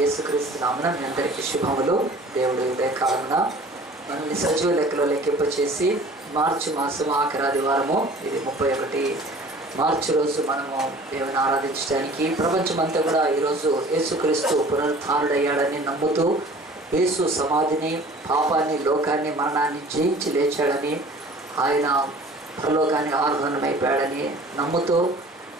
యేసుక్రీస్తు నామమున మీ అందరికీ శుభములు. దేవుడు ఉదయకాలమున మనల్ని సజీవ లెక్కలో లెక్కింపచేసి మార్చి మాసం ఆఖరి ఆదివారము, ఇది 31 మార్చి రోజు మనము దేవుని ఆరాధించడానికి ప్రపంచమంతా కూడా ఈరోజు యేసుక్రీస్తు పునరుత్థానుడయ్యాడని నమ్ముతూ, యేసు సమాధిని, పాపాన్ని, లోకాన్ని, మరణాన్ని జయించి లేచాడని, ఆయన పరలోకానికి ఆరోహణమైపోయాడని నమ్ముతూ,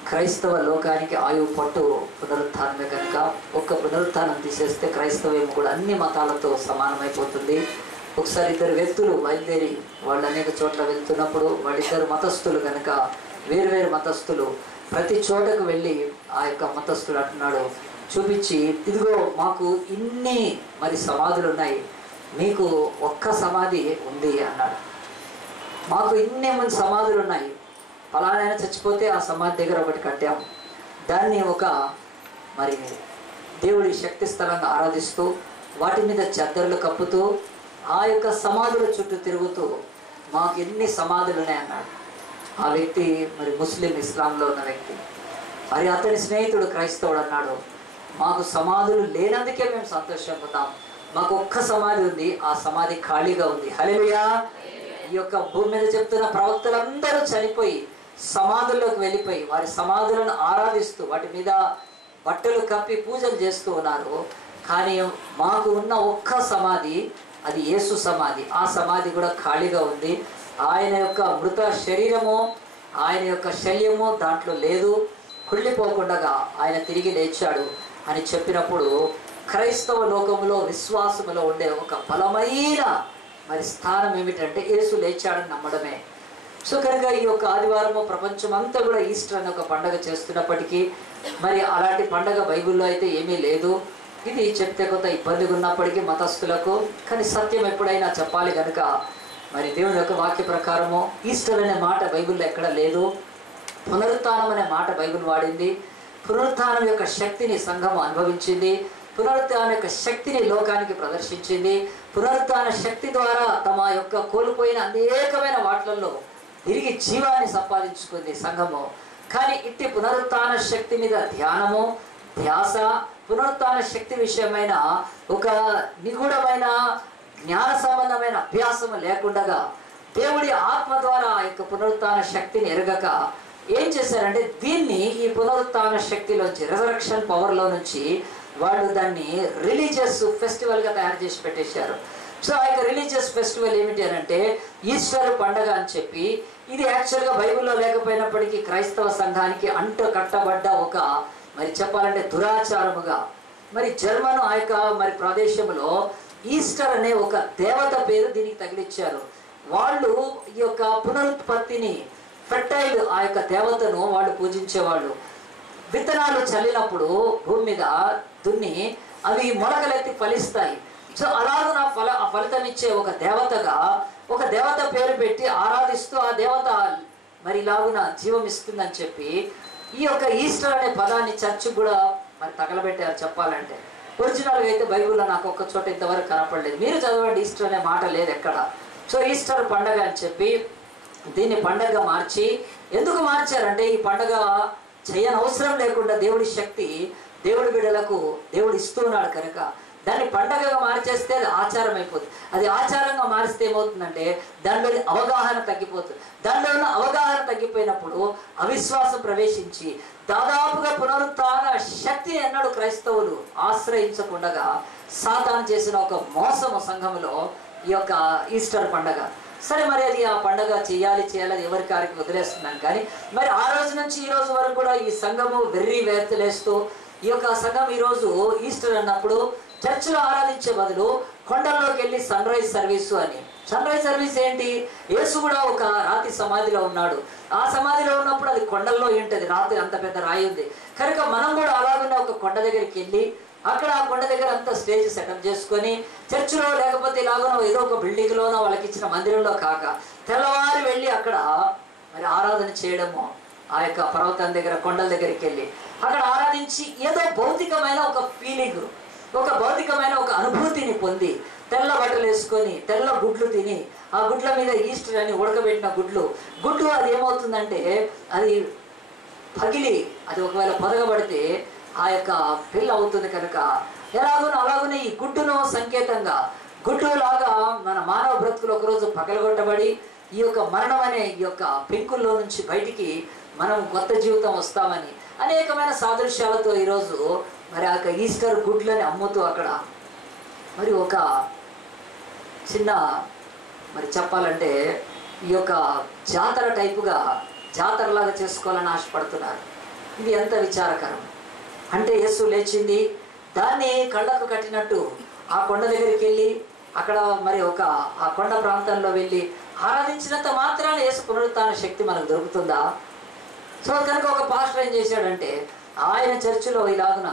క్రైస్తవ లోకానికి ఆయువు పట్టు పునరుత్థానమే కనుక ఒక్క పునరుత్థానం తీసేస్తే క్రైస్తవ్యం కూడా అన్ని మతాలతో సమానమైపోతుంది. ఒకసారి ఇద్దరు వ్యక్తులు బయలుదేరి వాళ్ళు అనేక చోట్ల వెళ్తున్నప్పుడు, వాళ్ళిద్దరు మతస్థులు కనుక వేరు మతస్థులు ప్రతి చోటకు వెళ్ళి ఆ యొక్క మతస్థుడు అంటున్నాడు, చూపించి, ఇదిగో మాకు ఇన్ని మరి సమాధులు ఉన్నాయి, మీకు ఒక్క సమాధి ఉంది అన్నాడు. మాకు ఇన్ని మంది సమాధులు ఉన్నాయి, ఫలానైనా చచ్చిపోతే ఆ సమాధి దగ్గర ఒకటి కట్టాము, దాన్ని ఒక మరి దేవుడి శక్తి స్థలంగా ఆరాధిస్తూ వాటి మీద చెద్దర్లు కప్పుతూ ఆ యొక్క సమాధుల చుట్టూ తిరుగుతూ మాకు ఎన్ని సమాధులు ఉన్నాయన్నాడు. ఆ వ్యక్తి మరి ముస్లిం, ఇస్లాంలో ఉన్న వ్యక్తి. మరి అతని స్నేహితుడు క్రైస్తవుడు అన్నాడు, మాకు సమాధులు లేనందుకే మేము సంతోషపడతాం, మాకు ఒక్క సమాధి ఉంది, ఆ సమాధి ఖాళీగా ఉంది. హల్లెలూయా. ఈ యొక్క భూమి మీద చెప్తున్న ప్రవక్తలందరూ చనిపోయి సమాధుల్లోకి వెళ్ళిపోయి వారి సమాధులను ఆరాధిస్తూ వాటి మీద బట్టలు కప్పి పూజలు చేస్తూ ఉన్నారు. కానీ మాకు ఉన్న ఒక్క సమాధి, అది యేసు సమాధి. ఆ సమాధి కూడా ఖాళీగా ఉంది. ఆయన యొక్క మృత శరీరము, ఆయన యొక్క శల్యము దాంట్లో లేదు, కుళ్ళిపోకుండా ఆయన తిరిగి లేచాడు అని చెప్పినప్పుడు, క్రైస్తవ లోకంలో విశ్వాసములో ఉండే ఒక బలమైన మరి స్థానం ఏమిటంటే యేసు లేచాడని నమ్మడమే. సో కనుక ఈ యొక్క ఆదివారము ప్రపంచం అంతా కూడా ఈస్టర్ అనే ఒక పండగ చేస్తున్నప్పటికీ మరి అలాంటి పండగ బైబిల్లో అయితే ఏమీ లేదు. ఇది చెప్తే కొంత ఇబ్బందిగా ఉన్నప్పటికీ మతస్థులకు, కానీ సత్యం ఎప్పుడైనా చెప్పాలి కనుక మరి దేవుని యొక్క వాక్య ప్రకారము ఈస్టర్ అనే మాట బైబిల్లో ఎక్కడ లేదు. పునరుత్థానం అనే మాట బైబిల్ వాడింది. పునరుత్థానం యొక్క శక్తిని సంఘము అనుభవించింది. పునరుత్థాన యొక్క శక్తిని లోకానికి ప్రదర్శించింది. పునరుత్థాన శక్తి ద్వారా తమ యొక్క కోల్పోయిన అనేకమైన వాటిలలో తిరిగి జీవాన్ని సంపాదించుకుంది సంఘము. కానీ ఇట్టి పునరుత్థాన శక్తి మీద ధ్యానము, ధ్యాస, పునరుత్థాన శక్తి విషయమైన ఒక నిగూఢమైన జ్ఞాన సంబంధమైన అభ్యాసము లేకుండా దేవుడి ఆత్మ ద్వారా ఆ యొక్క పునరుత్థాన శక్తిని ఎరగక ఏం చేశారంటే దీన్ని, ఈ పునరుత్థాన శక్తిలోంచి, రిజరక్షన్ పవర్లో నుంచి వాళ్ళు దాన్ని రిలీజియస్ ఫెస్టివల్గా తయారు చేసి పెట్టేశారు. సో ఆ యొక్క రిలీజియస్ ఫెస్టివల్ ఏమిటి అని అంటే ఈస్టర్ పండగ అని చెప్పి, ఇది యాక్చువల్గా బైబిల్లో లేకపోయినప్పటికీ క్రైస్తవ సంఘానికి అంటు కట్టబడ్డ ఒక మరి చెప్పాలంటే దురాచారముగా మరి జర్మన్ ఆ యొక్క మరి ప్రదేశంలో ఈస్టర్ అనే ఒక దేవత పేరు దీనికి తగిలిచ్చారు. వాళ్ళు ఈ యొక్క పునరుత్పత్తిని, ఫెర్టైల్ ఆ యొక్క దేవతను వాళ్ళు పూజించేవాళ్ళు. విత్తనాలు చల్లినప్పుడు భూమి మీద దున్ని అవి మొలకలెత్తి ఫలిస్తాయి. సో అలాగ ఫలితం ఇచ్చే ఒక దేవతగా ఒక దేవత పేరు పెట్టి ఆరాధిస్తూ ఆ దేవత మరి ఇలాగున జీవం ఇస్తుందని చెప్పి ఈ యొక్క ఈస్టర్ అనే పదాన్ని చర్చ్ కూడా మరి తగలబెట్టారు. చెప్పాలంటే ఒరిజినల్గా అయితే బైబిల్లో నాకు ఒక్క చోట ఇంతవరకు కనపడలేదు. మీరు చదవండి, ఈస్టర్ అనే మాట లేదు ఎక్కడ. సో ఈస్టర్ పండగ అని చెప్పి దీన్ని పండగగా మార్చి, ఎందుకు మార్చారంటే ఈ పండగ చేయనవసరం లేకుండా దేవుడి శక్తి దేవుడి బిడ్డలకు దేవుడు ఇస్తూ ఉన్నాడు కనుక దాన్ని పండగగా మార్చేస్తే అది ఆచారం అయిపోతుంది. అది ఆచారంగా మారిస్తే ఏమవుతుందంటే దానిలోని అవగాహన తగ్గిపోతుంది. దానిలో ఉన్న అవగాహన తగ్గిపోయినప్పుడు అవిశ్వాసం ప్రవేశించి దాదాపుగా పునరుత్థాన శక్తిని ఎన్నడూ క్రైస్తవులు ఆశ్రయించకుండా సాతాను చేసిన ఒక మోసము సంఘములో ఈ యొక్క ఈస్టర్ పండగ. సరే, మరి అది ఆ పండగ చేయాలి అది ఎవరి కారికి వదిలేస్తున్నాను. కానీ మరి ఆ రోజు నుంచి ఈ రోజు వరకు కూడా ఈ సంఘము వెర్రి వేర్తలేస్తూ ఈ యొక్క సంఘం ఈరోజు ఈస్టర్ అన్నప్పుడు చర్చిలో ఆరాధించే బదులు కొండల్లోకి వెళ్ళి సన్ రైజ్ సర్వీసు అని. సన్ రైజ్ సర్వీస్ ఏంటి? యేసు కూడా ఒక రాతి సమాధిలో ఉన్నాడు. ఆ సమాధిలో ఉన్నప్పుడు అది కొండల్లో ఉంటుంది, రాత్రి అంత పెద్ద రాయి ఉంది కనుక మనం కూడా అలాగున్న ఒక కొండ దగ్గరికి వెళ్ళి అక్కడ ఆ కొండ దగ్గర అంతా స్టేజ్ సెటప్ చేసుకొని చర్చిలో లేకపోతే ఇలాగనో ఏదో ఒక బిల్డింగ్లోనో వాళ్ళకి ఇచ్చిన మందిరంలో కాక తెల్లవారి వెళ్ళి అక్కడ మరి ఆరాధన చేయడము, ఆ యొక్క పర్వతం దగ్గర కొండల దగ్గరికి వెళ్ళి అక్కడ ఆరాధించి ఏదో భౌతికమైన ఒక ఫీలింగ్, ఒక భౌతికమైన ఒక అనుభూతిని పొంది తెల్ల బట్టలు వేసుకొని తెల్ల గుడ్లు తిని ఆ గుడ్ల మీద ఈస్టర్ అని ఉడకబెట్టిన గుడ్లు అది ఏమవుతుందంటే అది పగిలి అది ఒకవేళ పొదగబడితే ఆ యొక్క పిల్ల అవుతుంది కనుక ఎలాగునో అలాగునే ఈ గుడ్డును సంకేతంగా, గుడ్డు లాగా మన మానవ బ్రతుకులు ఒకరోజు పగలగొట్టబడి ఈ యొక్క మరణం అనే ఈ యొక్క పెంకుల్లో నుంచి బయటికి మనం కొత్త జీవితం వస్తామని అనేకమైన సాదృశ్యాలతో ఈరోజు మరి ఆ ఈస్టర్ గుడ్లని అమ్ముతూ అక్కడ మరి ఒక చిన్న మరి చెప్పాలంటే ఈ యొక్క జాతర టైపుగా జాతరలాగా చేసుకోవాలని ఆశపడుతున్నారు. ఇది ఎంత విచారకరం అంటే, యేసు లేచింది దాన్ని కళ్ళకు కట్టినట్టు ఆ కొండ దగ్గరికి వెళ్ళి అక్కడ మరి ఆ కొండ ప్రాంతంలో వెళ్ళి ఆరాధించినంత మాత్రాన యేసు పునరుత్థాన శక్తి మనకు దొరుకుతుందా? సో కనుక ఒక పాస్టర్ ఏం చేశాడంటే, ఆయన చర్చిలో ఇలాగున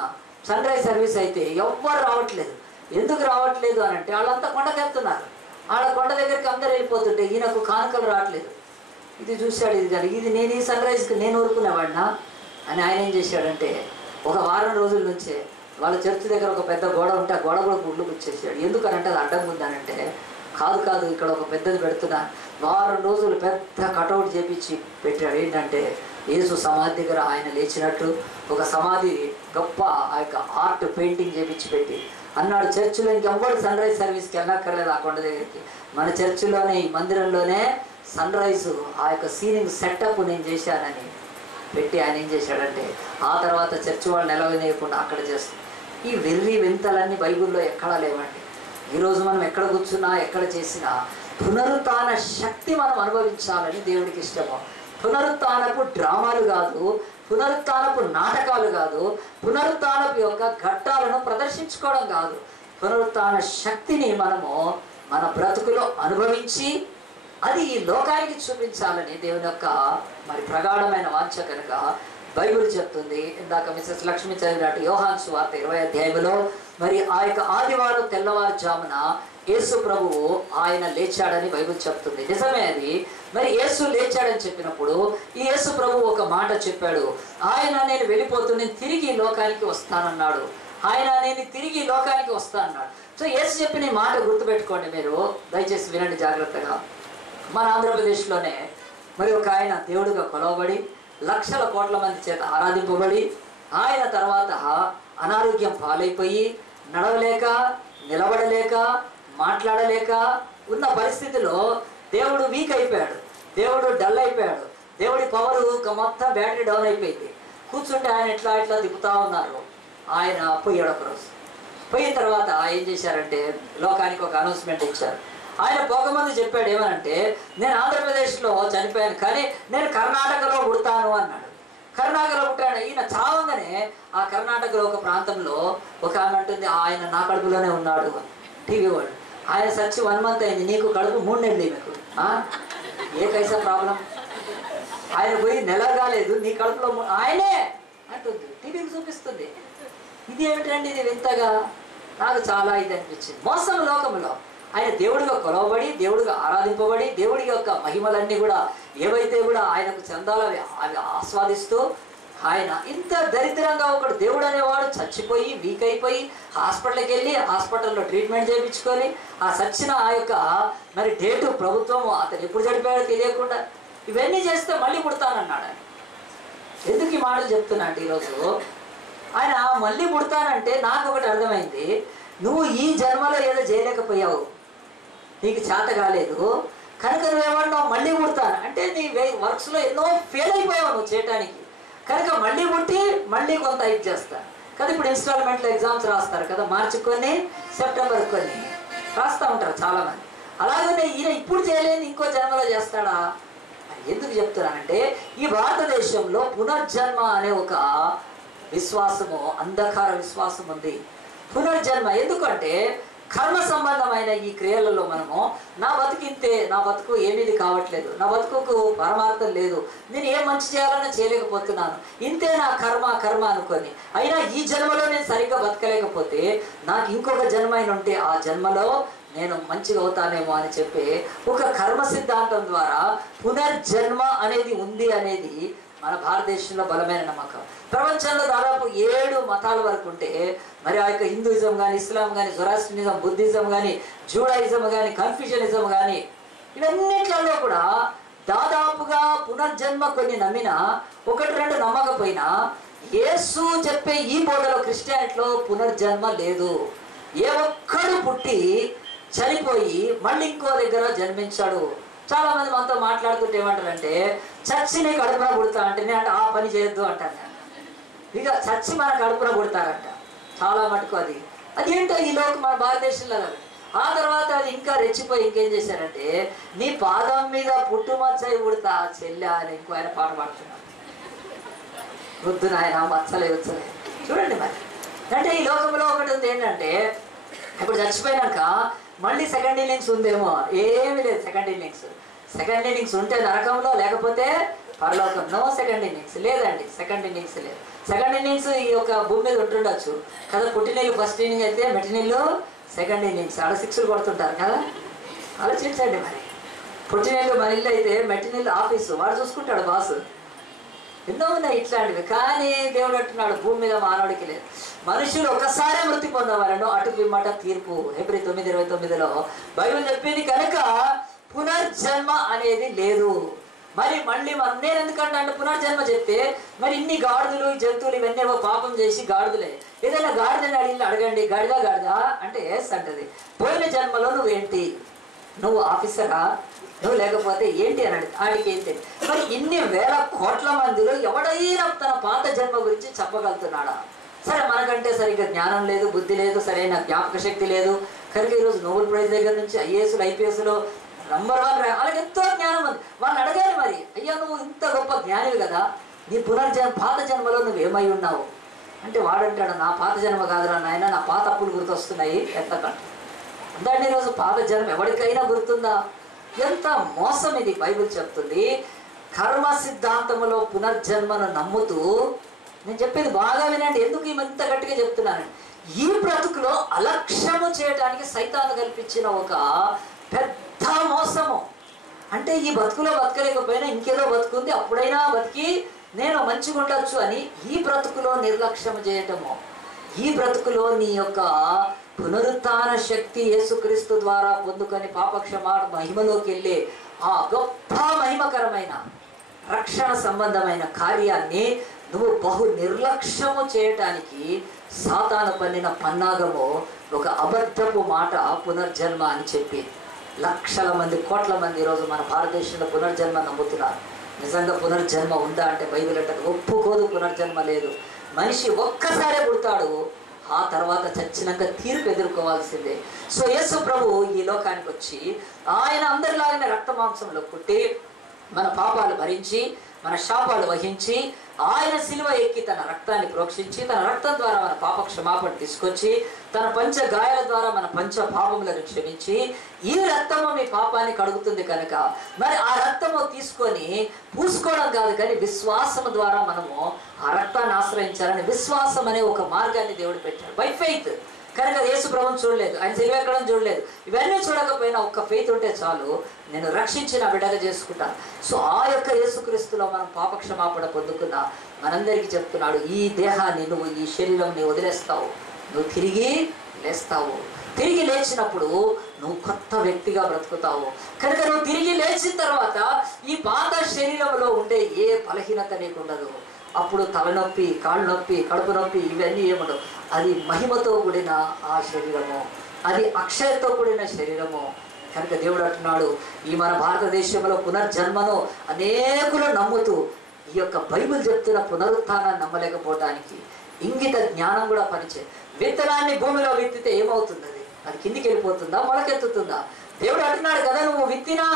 సన్ రైజ్ సర్వీస్ అయితే ఎవ్వరు రావట్లేదు. ఎందుకు రావట్లేదు అని అంటే, వాళ్ళంతా కొండకెళ్తున్నారు. వాళ్ళ కొండ దగ్గరికి అందరు వెళ్ళిపోతుంటే ఈయనకు కానుకలు రావట్లేదు. ఇది చూశాడు, ఇది కానీ ఇది నేను ఈ సన్ రైజ్కి నేను ఊరుకునేవాడినా అని ఆయన ఏం చేశాడంటే, ఒక వారం రోజుల నుంచే వాళ్ళ చర్చి దగ్గర ఒక పెద్ద గోడ ఉంటే ఆ గోడ కూడా గుడ్లు గుచ్చేసాడు. ఎందుకనంటే అది అడ్డం ఉందనంటే, కాదు ఇక్కడ ఒక పెద్దది పెడుతున్నా, వారం రోజులు పెద్ద కటౌట్ చేపించి పెట్టాడు. ఏంటంటే యేసు సమాధి దగ్గర ఆయన లేచినట్టు ఒక సమాధి గొప్ప ఆ యొక్క ఆర్ట్ పెయింటింగ్ చేపించి పెట్టి అన్నాడు, చర్చిలో ఇంకెవ్వరు సన్ రైజ్ సర్వీస్కి వెళ్ళక్కర్లేదు ఆ కొండ దగ్గరికి, మన చర్చిలోనే ఈ మందిరంలోనే సన్ రైజ్ ఆ యొక్క సీలింగ్ సెటప్ నేను చేశానని పెట్టి ఆయన ఏం చేశాడంటే, ఆ తర్వాత చర్చి వాళ్ళు నిలవనేయకుండా అక్కడ చేస్తాం. ఈ వెర్రి వింతలన్నీ బైబిల్లో ఎక్కడా లేవండి. ఈరోజు మనం ఎక్కడ కూర్చున్నా ఎక్కడ చేసినా పునరుత్థాన శక్తి మనం అనుభవించాలని దేవుడికి ఇష్టము. పునరుత్థానపు డ్రామాలు కాదు, పునరుత్థానపు నాటకాలు కాదు, పునరుత్థానపు యొక్క ఘట్టాలను ప్రదర్శించుకోవడం కాదు, పునరుత్థాన శక్తిని మనము మన బ్రతుకులో అనుభవించి అది ఈ లోకానికి చూపించాలని దేవుని యొక్క మరి ప్రగాఢమైన వాంఛ కనుక బైబిల్ చెప్తుంది. ఇందాక మిసెస్ లక్ష్మి చదివినట్టు యోహాను సువార్త 20వ అధ్యాయంలో మరి ఆ యొక్క ఆదివారం తెల్లవారుజామున యేసు ప్రభువు ఆయన లేచాడని బైబిల్ చెప్తుంది. నిజమే అది. మరి యేసు లేచాడని చెప్పినప్పుడు ఈ యేసు ప్రభువు ఒక మాట చెప్పాడు, ఆయన నేను వెళ్ళిపోతూ నేను తిరిగి లోకానికి వస్తానన్నాడు. ఆయన నేను తిరిగి లోకానికి వస్తానన్నాడు. సో యేసు చెప్పిన ఈ మాట గుర్తుపెట్టుకోండి, మీరు దయచేసి వినండి జాగ్రత్తగా. మన ఆంధ్రప్రదేశ్లోనే మరి ఒక ఆయన దేవుడిగా కొలవబడి లక్షల కోట్ల మంది చేత ఆరాధింపబడి ఆయన తర్వాత అనారోగ్యం పాలైపోయి నడవలేక నిలబడలేక మాట్లాడలేక ఉన్న పరిస్థితిలో దేవుడు వీక్ అయిపోయాడు, దేవుడు డల్ అయిపోయాడు, దేవుడి పవరు మొత్తం బ్యాటరీ డౌన్ అయిపోయింది. కూర్చుంటే ఆయన ఇట్లా తిప్పుతా ఉన్నారు. ఆయన పోయాడు. ఒకరోజు పోయిన తర్వాత ఏం చేశారంటే లోకానికి ఒక అనౌన్స్మెంట్ ఇచ్చారు. ఆయన పోకముందు చెప్పాడు ఏమనంటే, నేను ఆంధ్రప్రదేశ్లో చనిపోయాను కానీ నేను కర్ణాటకలో పుడతాను అన్నాడు. కర్ణాటకలో పుట్టాడు. ఈయన చావంగానే ఆ కర్ణాటకలో ఒక ప్రాంతంలో ఒక ఆమె అంటుంది, ఆయన నా కడుపులోనే ఉన్నాడు అని. టీవీ వాడు ఆయన సచ్చి 1 మంత్ అయింది, నీకు కడుపు 3 నెలలు మీకు ఏ కైసా ప్రాబ్లం, ఆయన పోయి నెల కాలేదు నీ కడుపులో ఆయనే అంటుంది, టీవీకి చూపిస్తుంది. ఇది ఏమిటండి ఇది వింతగా? నాకు చాలా ఇది అనిపించింది. మోసం లోకంలో ఆయన దేవుడిగా కొలవబడి దేవుడిగా ఆరాధింపబడి దేవుడి యొక్క మహిమలన్నీ కూడా ఏవైతే కూడా ఆయనకు చెందాలో అవి ఆస్వాదిస్తూ ఆయన ఇంత దరిద్రంగా ఒకడు దేవుడు అనేవాడు చచ్చిపోయి వీక్ అయిపోయి హాస్పిటల్కి వెళ్ళి హాస్పిటల్లో ట్రీట్మెంట్ చేయించుకొని ఆ చచ్చిన ఆ యొక్క మరి డేటు ప్రభుత్వం అతను ఎప్పుడు చనిపోయాడో తెలియకుండా ఇవన్నీ చేస్తే మళ్ళీ పుడతానన్నాడు. ఆయన ఎందుకు ఈ మాటలు చెప్తున్నా అంటే, ఈరోజు ఆయన మళ్ళీ పుడతానంటే నాకు ఒకటి అర్థమైంది, నువ్వు ఈ జన్మలో ఏదో చేయలేకపోయావు, నీకు చేత కాలేదు కనుక నువ్వేమన్నావు మళ్ళీ పుడతాను అంటే నీ వర్క్స్లో ఎన్నో ఫెయిల్ అయిపోయావు నువ్వు చేయటానికి, కనుక మళ్ళీ పుట్టి మళ్ళీ కొంత ఇది చేస్తాను కదా. ఇప్పుడు ఇన్స్టాల్మెంట్లో ఎగ్జామ్స్ రాస్తారు కదా, మార్చి కొన్ని సెప్టెంబర్ కొన్ని రాస్తూ ఉంటారు చాలామంది. అలాగనే ఈయన ఇప్పుడు చేయలేని ఇంకో జన్మలో చేస్తాడా? ఎందుకు చెప్తున్నానంటే, ఈ భారతదేశంలో పునర్జన్మ అనే ఒక విశ్వాసము, అంధకార విశ్వాసం ఉంది. పునర్జన్మ ఎందుకంటే కర్మ సంబంధమైన ఈ క్రియలలో మనము నా బతుకింతే, నా బతుకు ఏమీది కావట్లేదు, నా బతుకుకు పరమార్థం లేదు, నేను ఏం మంచి చేయాలన్నా చేయలేకపోతున్నాను, ఇంతే నా కర్మ అనుకొని అయినా ఈ జన్మలో నేను సరిగ్గా బతకలేకపోతే నాకు ఇంకొక జన్మ అయిన ఉంటే ఆ జన్మలో నేను మంచిగా అవుతానేమో అని చెప్పి ఒక కర్మ సిద్ధాంతం ద్వారా పునర్జన్మ అనేది ఉంది అనేది మన భారతదేశంలో బలమైన నమ్మకం. ప్రపంచంలో దాదాపు 7 మతాల వరకు ఉంటే మరి ఆ యొక్క హిందూయిజం కానీ, ఇస్లాం కానీ, జొరాస్ట్రియనిజం, బుద్ధిజం కానీ, జూడాయిజం కానీ, కన్ఫ్యూషనిజం కానీ, ఇవన్నిట్లలో కూడా దాదాపుగా పునర్జన్మ కొన్ని నమ్మినా 1-2 నమ్మకపోయినా యేసు చెప్పే ఈ బోధలో క్రిస్టియానిటీలో పునర్జన్మ లేదు. ఏ ఒక్కడు పుట్టి చనిపోయి మళ్ళీ ఇంకో దగ్గర జన్మించాడు. చాలా మంది మనతో మాట్లాడుతుంటే ఏమంటారంటే చచ్చిని కడుపున పుడతా అంటేనే అంటే ఆ పని చేయొద్దు అంటారు. ఇక చచ్చి మన కడుపున పుడతారంట చాలా మటుకు. అది ఏంటో ఈ లోకం మన భారతదేశంలో కాదు. ఆ తర్వాత అది ఇంకా రెచ్చిపోయి ఇంకేం చేశారంటే నీ పాదం మీద పుట్టుమచ్చయి పుడతా చెల్లె అని ఇంకో ఆయన పాట పాడుతున్నాడు. వద్దు నాయన మచ్చలే వచ్చలే. చూడండి మరి అంటే ఈ లోకంలో ఒకటి ఉంది ఏంటంటే ఇప్పుడు చచ్చిపోయినాక మళ్ళీ సెకండ్ ఇన్నింగ్స్ ఉందేమో. ఏమీ లేదు సెకండ్ ఇన్నింగ్స్. సెకండ్ ఇన్నింగ్స్ ఉంటే నరకంలో, లేకపోతే పరలోకం. నో సెకండ్ ఇన్నింగ్స్ లేదండి. సెకండ్ ఇన్నింగ్స్ లేదు. సెకండ్ ఇన్నింగ్స్ ఈ యొక్క భూమి మీద ఉంటుండొచ్చు కదా. పుట్టినీళ్ళు ఫస్ట్ ఇన్నింగ్ అయితే మెట్టినీళ్ళు సెకండ్ ఇన్నింగ్స్. ఆడ సిక్స్లు కొడుతుంటారు కదా. ఆలోచించండి మరి. పుట్టినీళ్ళు మన ఇల్లు అయితే మెట్టినీళ్ళు ఆఫీసు వాడు చూసుకుంటాడు బాసు. ఎన్నో ఉన్నాయి ఇట్లాంటివి. కానీ దేవుడు అంటున్నాడు భూమి మీద మానవుడికి లేదు. మనుషులు ఒకసారి మృతి పొందవాలను అటు పిమ్మట తీర్పు. హెబ్రీ 9:29లో బైబిల్ చెప్పింది కనుక పునర్జన్మ అనేది లేదు. మరి మళ్ళీ నేను ఎందుకంటే అంటే పునర్జన్మ చెప్తే మరి ఇన్ని గాడిదలు జంతువులు ఇవన్నీ పాపం చేసి గాడిదలే. ఏదైనా గాడిదని అడగండి గాడిదా అంటే ఎస్ అంటది. పోయిన జన్మలో నువ్వేంటి, నువ్వు ఆఫీసరా, నువ్వు లేకపోతే ఏంటి అని ఆడికి ఏంటి. మరి ఇన్ని వేల కోట్ల మందిలో ఎవడైనా తన పాత జన్మ గురించి చెప్పగలుగుతున్నాడా? సరే మనకంటే సరిగ్గా జ్ఞానం లేదు, బుద్ధి లేదు, సరైన జ్ఞాపక శక్తి లేదు కనుక ఈరోజు నోబెల్ ప్రైజ్ దగ్గర నుంచి ఐఏఎస్లు ఐపీఎస్లు నంబర్ 1 వాళ్ళకి ఎంతో జ్ఞానం ఉంది. వాళ్ళని అడగాలి మరి, అయ్యా నువ్వు ఇంత గొప్ప జ్ఞానివి కదా, నీ పాత జన్మలో నువ్వేమై ఉన్నావు అంటే వాడంటాడు నా పాత జన్మ కాదురా నాయన, నా పాత అప్పులు గుర్తొస్తున్నాయి ఎంతకంటే. అందండి ఈరోజు పాత జన్మ ఎవరికైనా గుర్తుందా? ఎంత మోసం ఇది. బైబిల్ చెప్తుంది కర్మ సిద్ధాంతములో పునర్జన్మను నమ్ముతూ, నేను చెప్పేది బాగా వినండి, ఎందుకు ఇంత గట్టిగా చెప్తున్నానండి, ఈ బ్రతుకులో అలక్ష్యము చేయడానికి సైతాను కల్పించిన ఒక పెద్ద మోసము. అంటే ఈ బతుకులో బతకలేకపోయినా ఇంకేదో బతుకుంది, అప్పుడైనా బతికి నేను మంచిగా ఉండొచ్చు అని ఈ బ్రతుకులో నిర్లక్ష్యం చేయటము. ఈ బ్రతుకులో నీ యొక్క పునరుత్థాన శక్తి యేసుక్రీస్తు ద్వారా పొందుకొని పాపక్షమా మహిమలోకి వెళ్ళే ఆ గొప్ప మహిమకరమైన రక్షణ సంబంధమైన కార్యాన్ని నువ్వు బహు నిర్లక్ష్యము చేయటానికి సాతాను పన్నిన పన్నాగము ఒక అబద్ధపు మాట పునర్జన్మ అని చెప్పి లక్షల మంది కోట్ల మంది ఈరోజు మన భారతదేశంలో పునర్జన్మ నమ్ముతున్నారు. నిజంగా పునర్జన్మ ఉందా అంటే బైబిల్ అంటే ఒప్పుకోదు, పునర్జన్మ లేదు. మనిషి ఒక్కసారే పుడతాడు, ఆ తర్వాత చచ్చినాక తీర్పు ఎదుర్కోవాల్సిందే. సో యేసు ప్రభు ఈ లోకానికి వచ్చి ఆయన అందరిలాగానే రక్త మాంసంలో పుట్టి మన పాపాలు భరించి మన శాపాలు వహించి ఆయన సిలువ ఎక్కి తన రక్తాన్ని ప్రోక్షించి తన రక్తం ద్వారా మన పాప క్షమాపణ తీసుకొచ్చి తన పంచ గాయాల ద్వారా మన పంచ పాపములను క్షమించి ఈ రక్తము మీ పాపాన్ని కడుగుతుంది కనుక మరి ఆ రక్తము తీసుకొని పూసుకోవడం కాదు కానీ విశ్వాసము ద్వారా మనము ఆ రక్తాన్ని ఆశ్రయించాలని విశ్వాసం అనే ఒక మార్గాన్ని దేవుడు పెట్టాడు. By faith. కనుక యేసు ప్రభువుని చూడలేదు, ఆయన సిలువ ఎక్కడం చూడలేదు, ఇవన్నీ చూడకపోయినా ఒక్క ఫెయిత్ ఉంటే చాలు, నేను రక్షించిన బిడ్డగా చేసుకుంటాను. సో ఆ యొక్క యేసుక్రీస్తులో మనం పాపక్షమాపణ పొందుకున్న మనందరికీ చెప్తున్నాడు, ఈ దేహాన్ని నువ్వు ఈ శరీరంని వదిలేస్తావు, నువ్వు తిరిగి లేస్తావు. తిరిగి లేచినప్పుడు నువ్వు కొత్త వ్యక్తిగా బ్రతుకుతావు. కనుక నువ్వు తిరిగి లేచిన తర్వాత ఈ పాత శరీరంలో ఉండే ఏ బలహీనత నీకు ఉండదు. అప్పుడు తలనొప్పి, కాళ్ళు నొప్పి, కడుపు నొప్పి ఇవన్నీ ఏముండవు. అది మహిమతో కూడిన ఆ శరీరము, అది అక్షయతో కూడిన శరీరము. కనుక దేవుడు అంటున్నాడు, ఈ మన భారతదేశంలో పునర్జన్మను అనేకులు నమ్ముతూ ఈ యొక్క బైబిల్ చెప్తున్న పునరుత్థానాన్ని నమ్మలేకపోవటానికి ఇంగిత జ్ఞానం కూడా పనిచేయదు. విత్తనాన్ని భూమిలో విత్తితే ఏమవుతుంది? అది కిందికి వెళ్ళిపోతుందా, మొలకెత్తుతుందా? దేవుడు అంటున్నాడు కదా, నువ్వు విత్తినా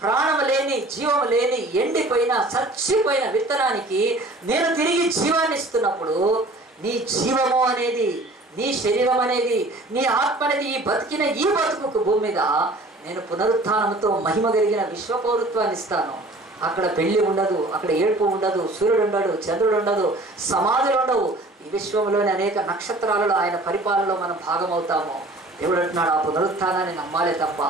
ప్రాణం లేని, జీవం లేని, ఎండిపోయిన, చచ్చిపోయిన విత్తనానికి నేను తిరిగి జీవాన్ని ఇస్తున్నప్పుడు నీ జీవము అనేది, నీ శరీరం అనేది, నీ ఆత్మ అనేది, ఈ బతికిన ఈ బతుకు భూమి మీద నేను పునరుత్థానంతో మహిమ కలిగిన విశ్వ పౌరత్వాన్ని ఇస్తాను. అక్కడ పెళ్లి ఉండదు, అక్కడ ఏడుపు ఉండదు, సూర్యుడు ఉండడు, చంద్రుడు ఉండదు, సమాధులు ఉండవు. ఈ విశ్వంలోని అనేక నక్షత్రాలలో ఆయన పరిపాలనలో మనం భాగమవుతాము. దేవుడు అంటున్నాడు, ఆ పునరుత్థానాన్ని నమ్మాలే తప్ప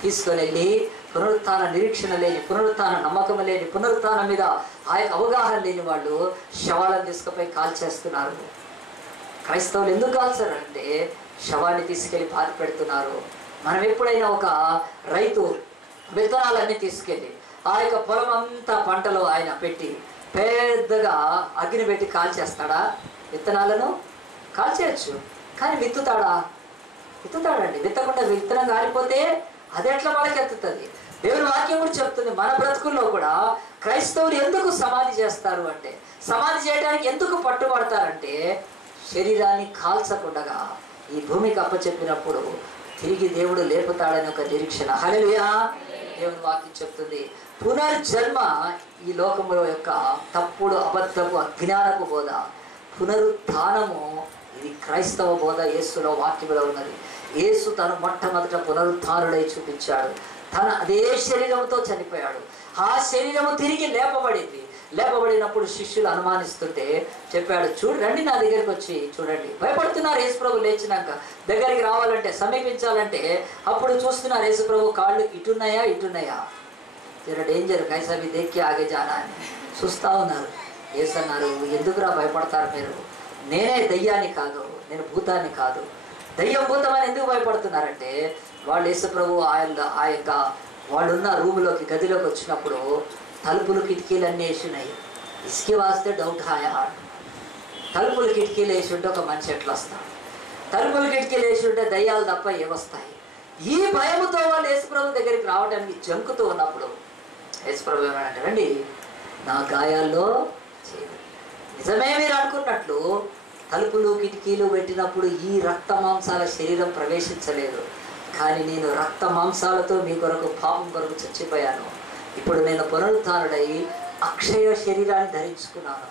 తీసుకొని వెళ్ళి పునరుత్థాన నిరీక్షణ లేని, పునరుత్థాన నమ్మకం లేని, పునరుత్థానం మీద ఆ యొక్క అవగాహన లేని వాళ్ళు శవాలను తీసుకుపోయి కాల్చేస్తున్నారు. క్రైస్తవులు ఎందుకు కాల్చారంటే శవాన్ని తీసుకెళ్ళి పాతి పెడుతున్నారు. మనం ఎప్పుడైనా ఒక రైతు విత్తనాలన్నీ తీసుకెళ్ళి ఆ యొక్క పొలం అంతా పంటలో ఆయన పెట్టి పెద్దగా అగ్ని పెట్టి కాల్చేస్తాడా? విత్తనాలను కాల్చేయచ్చు, కానీ విత్తుతాడండి. విత్తకుండా విత్తనం కాలిపోతే అది ఎట్లా మొలకెత్తుతుంది? దేవుని వాక్యం కూడా చెప్తుంది, మన బ్రతుకుల్లో కూడా క్రైస్తవులు ఎందుకు సమాధి చేస్తారు అంటే, సమాధి చేయడానికి ఎందుకు పట్టుబడతారంటే, శరీరాన్ని కాల్చకుండా ఈ భూమికి అప్పచెప్పినప్పుడు తిరిగి దేవుడు లేపుతాడని ఒక నిరీక్షణ. హల్లెలూయా! దేవుని వాక్యం చెప్తుంది. పునర్జన్మ ఈ లోకముల యొక్క తప్పుడు అబద్ధపు అజ్ఞానపు బోధ. పునరుత్థానము ఇది క్రైస్తవ బోధ యేసులో వాక్యములో ఉన్నది. యేసు తను మొట్టమొదట పునరుత్థానుడై చూపించాడు. తన అదే శరీరంతో చనిపోయాడు. ఆ శరీరము తిరిగి లేపబడినప్పుడు శిష్యులు అనుమానిస్తుంటే చెప్పాడు, రండి నా దగ్గరికి వచ్చి చూడండి. భయపడుతున్నారు యేసుప్రభు లేచినాక. దగ్గరికి రావాలంటే, సమీపించాలంటే అప్పుడు చూస్తున్నారు యేసుప్రభు కాళ్ళు ఇటున్నాయా. జర డేంజర్, కైసా भी देख के आगे जाना అని చూస్తూ ఉన్నారు. యేసు అన్నారు, ఎందుకురా భయపడతారు మీరు? నేనే దయ్యాన్ని కాదు, నేను భూతాన్ని కాదు. దయ్యం భూతం అని ఎందుకు భయపడుతున్నారంటే, వాళ్ళు యేసుప్రభు ఆ యొక్క వాళ్ళున్న రూములోకి గదిలోకి వచ్చినప్పుడు తలుపులు కిటికీలు అన్నీ వేసి ఉన్నాయి. ఇసుకే వాస్తే డౌట్ హాయా. తలుపులు కిటికీలు వేసి ఉంటే ఒక మనిషి ఎట్లా వస్తాడు? తలుపులు కిటికీలు వేసి ఉంటే దయ్యాలు తప్ప ఏమొస్తాయి? ఈ భయముతో వాళ్ళు యేసుప్రభు దగ్గరికి రావడానికి జంకుతూ ఉన్నప్పుడు యేసుప్రభు ఏమనంటే, రండి నా గాయాల్లో చేయండి. నిజమే మీరు అనుకున్నట్లు తలుపులు కిటికీలు పెట్టినప్పుడు ఈ రక్త మాంసాల శరీరం ప్రవేశించలేదు, కానీ నేను రక్త మాంసాలతో మీ కొరకు పాపం కొరకు చచ్చిపోయాను. ఇప్పుడు నేను పునరుత్థానుడై అక్షయ శరీరాన్ని ధరించుకున్నాను.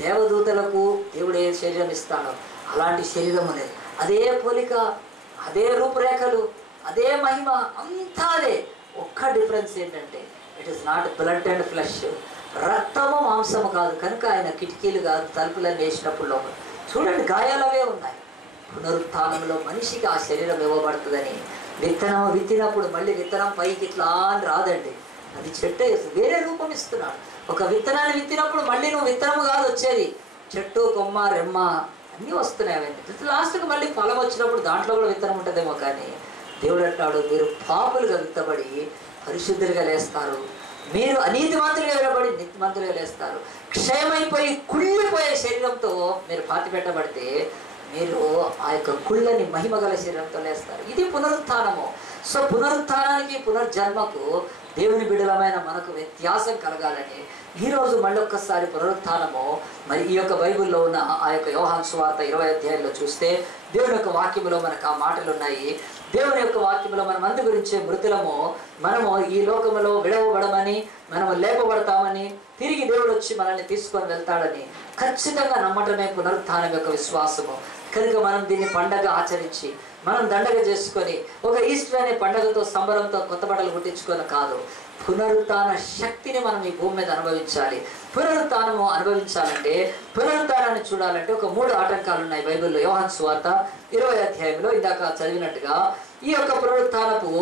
దేవదూతలకు దేవుడు ఏ శరీరం ఇస్తాడో అలాంటి శరీరము లేదు. అదే పోలిక, అదే రూపురేఖలు, అదే మహిమ, అంతా అదే. ఒక్క డిఫరెన్స్ ఏంటంటే, it is not blood and flesh. రక్తము మాంసము కాదు కనుక ఆయన కిటికీలు కాదు తలుపులను వేసినప్పుడు చూడండి గాయాలు అవే ఉన్నాయి. పునరుత్థానంలో మనిషికి ఆ శరీరం ఇవ్వబడుతుందని. విత్తనం విత్తినప్పుడు మళ్ళీ విత్తనం పైకి ఇట్లా అని రాదండి, అది చెట్టు వేరే రూపం ఇస్తున్నాడు. ఒక విత్తనాన్ని విత్తినప్పుడు మళ్ళీ నువ్వు విత్తనము కాదు వచ్చేది, చెట్టు కొమ్మ రెమ్మ అన్నీ వస్తున్నాయి. అవన్నీ లాస్ట్కి మళ్ళీ ఫలం వచ్చినప్పుడు దాంట్లో కూడా విత్తనం ఉంటుందేమో. కానీ దేవుడు అంటాడు, మీరు పాపులుగా విత్తబడి పరిశుద్ధులుగా లేస్తారు, మీరు అనీతిమంతులుగా వినబడి నీతిమంతులుగా లేస్తారు. క్షయమైపోయి కుళ్ళిపోయే శరీరంతో మీరు పాతి పెట్టబడితే మీరు ఆ యొక్క కుళ్ళని మహిమగల శరీరంతో లేస్తారు. ఇది పునరుత్థానము. సో పునరుత్థానానికి పునర్జన్మకు దేవుని బిడ్డలమైన మనకు వ్యత్యాసం కలగాలని ఈరోజు మళ్ళొక్కసారి పునరుత్థానము మరి ఈ యొక్క బైబిల్లో ఉన్న ఆ యొక్క యోహాను సువార్త 20వ అధ్యాయంలో చూస్తే దేవుని యొక్క వాక్యములో మనకు ఆ మాటలు ఉన్నాయి. దేవుని యొక్క వాక్యములో మనం అందు గురించే మృతులము, మనము ఈ లోకములో విడవబడమని, మనము లేపబడతామని, తిరిగి దేవుడు వచ్చి మనల్ని తీసుకొని వెళ్తాడని ఖచ్చితంగా నమ్మటమే పునరుత్థానం యొక్క విశ్వాసము. కనుక మనం దీన్ని పండగ ఆచరించి మనం దండగ చేసుకొని ఒక ఈస్టర్ అనే పండగతో సంబరంతో కొత్త బట్టలు కుట్టించుకొని కాదు, పునరుత్థాన శక్తిని మనం ఈ భూమి మీద అనుభవించాలి. పునరుత్థానము అనుభవించాలంటే, పునరుత్థానాన్ని చూడాలంటే ఒక 3 ఆటంకాలు ఉన్నాయి బైబిల్లో. యోహాను సువార్త 20వ అధ్యాయంలో ఇందాక చదివినట్టుగా ఈ యొక్క పునరుత్థానపు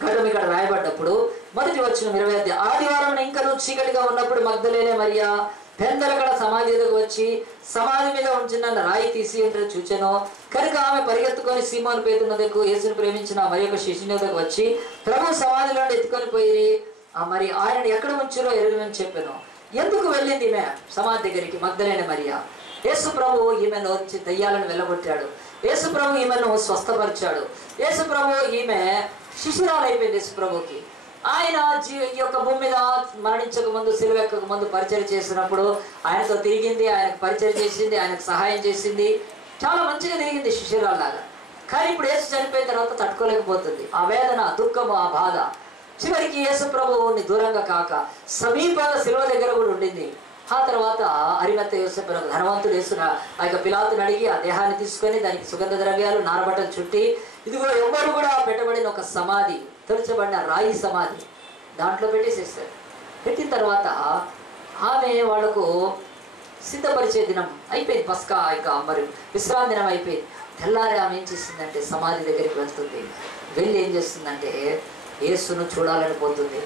ఘటన ఇక్కడ రాయబడ్డప్పుడు మొదటి వచనం 20వ అధ్యాయం, ఆదివారం ఇంకా చీకటిగా ఉన్నప్పుడు మగ్దలేనే మరియా పెందలకడ సమాధి ఎదుగు వచ్చి సమాధి మీద ఉంచిన రాయి తీసి అంటే చూచెను. కనుక ఆమె పరిగెత్తుకొని సీమోను పేతురు వద్దకు, యేసును ప్రేమించిన మరి యొక్క శిష్యుని వద్దకు వచ్చి ప్రభు సమాధిలో ఎత్తుకొని పోయి మరి ఆయనను ఎక్కడ ఉంచారో ఎరుగమని చెప్పాను. ఎందుకు వెళ్ళింది ఈమె సమాధి దగ్గరికి? మగ్దలేనే మరియా. యేసు ప్రభు ఈమెను వచ్చి దయ్యాలను వెళ్ళగొట్టాడు. యేసు ప్రభు ఈమెను స్వస్థపరిచాడు. యేసు ప్రభు ఈమె శిష్యురాలు అయిపోయింది. యేసు ప్రభుకి ఆయన ఈ యొక్క భూమి మీద మరణించక ముందు, సిలువ ఎక్కక ముందు పరిచయం చేసినప్పుడు ఆయనతో తిరిగింది, ఆయనకు పరిచయం చేసింది, ఆయనకు సహాయం చేసింది, చాలా మంచిగా తిరిగింది శిష్యురాల్లాగా. కానీ ఇప్పుడు యేసు చనిపోయిన తర్వాత తట్టుకోలేకపోతుంది ఆ వేదన, దుఃఖము, ఆ బాధ. చివరికి యేసు ప్రభువుని దూరంగా కాక సమీపంగా సిలువ దగ్గర కూడా ఉండింది. ఆ తర్వాత అరిమత్త యోసేపు ధనవంతుడు యేసున ఆ యొక్క పిలాతుని అడిగి ఆ దేహాన్ని తీసుకొని దానికి సుగంధ ద్రవ్యాలు నారబట్టలు చుట్టి, ఇదిగో ఎవ్వరు కూడా పెట్టబడిన ఒక సమాధి, తొలచబడిన రాయి సమాధి దాంట్లో పెట్టేసేస్తారు. పెట్టిన తర్వాత ఆమె వాళ్లకు సిద్ధపరిచే దినం అయిపోయింది, పస్కా యొక్క మరి విశ్రాంతి దినం అయిపోయింది. తెల్లారి ఆమె ఏం చేస్తుందంటే సమాధి దగ్గరికి వెళ్తుంది. వెళ్ళి ఏం చేస్తుందంటే యేసును చూడాలని పోతుంది.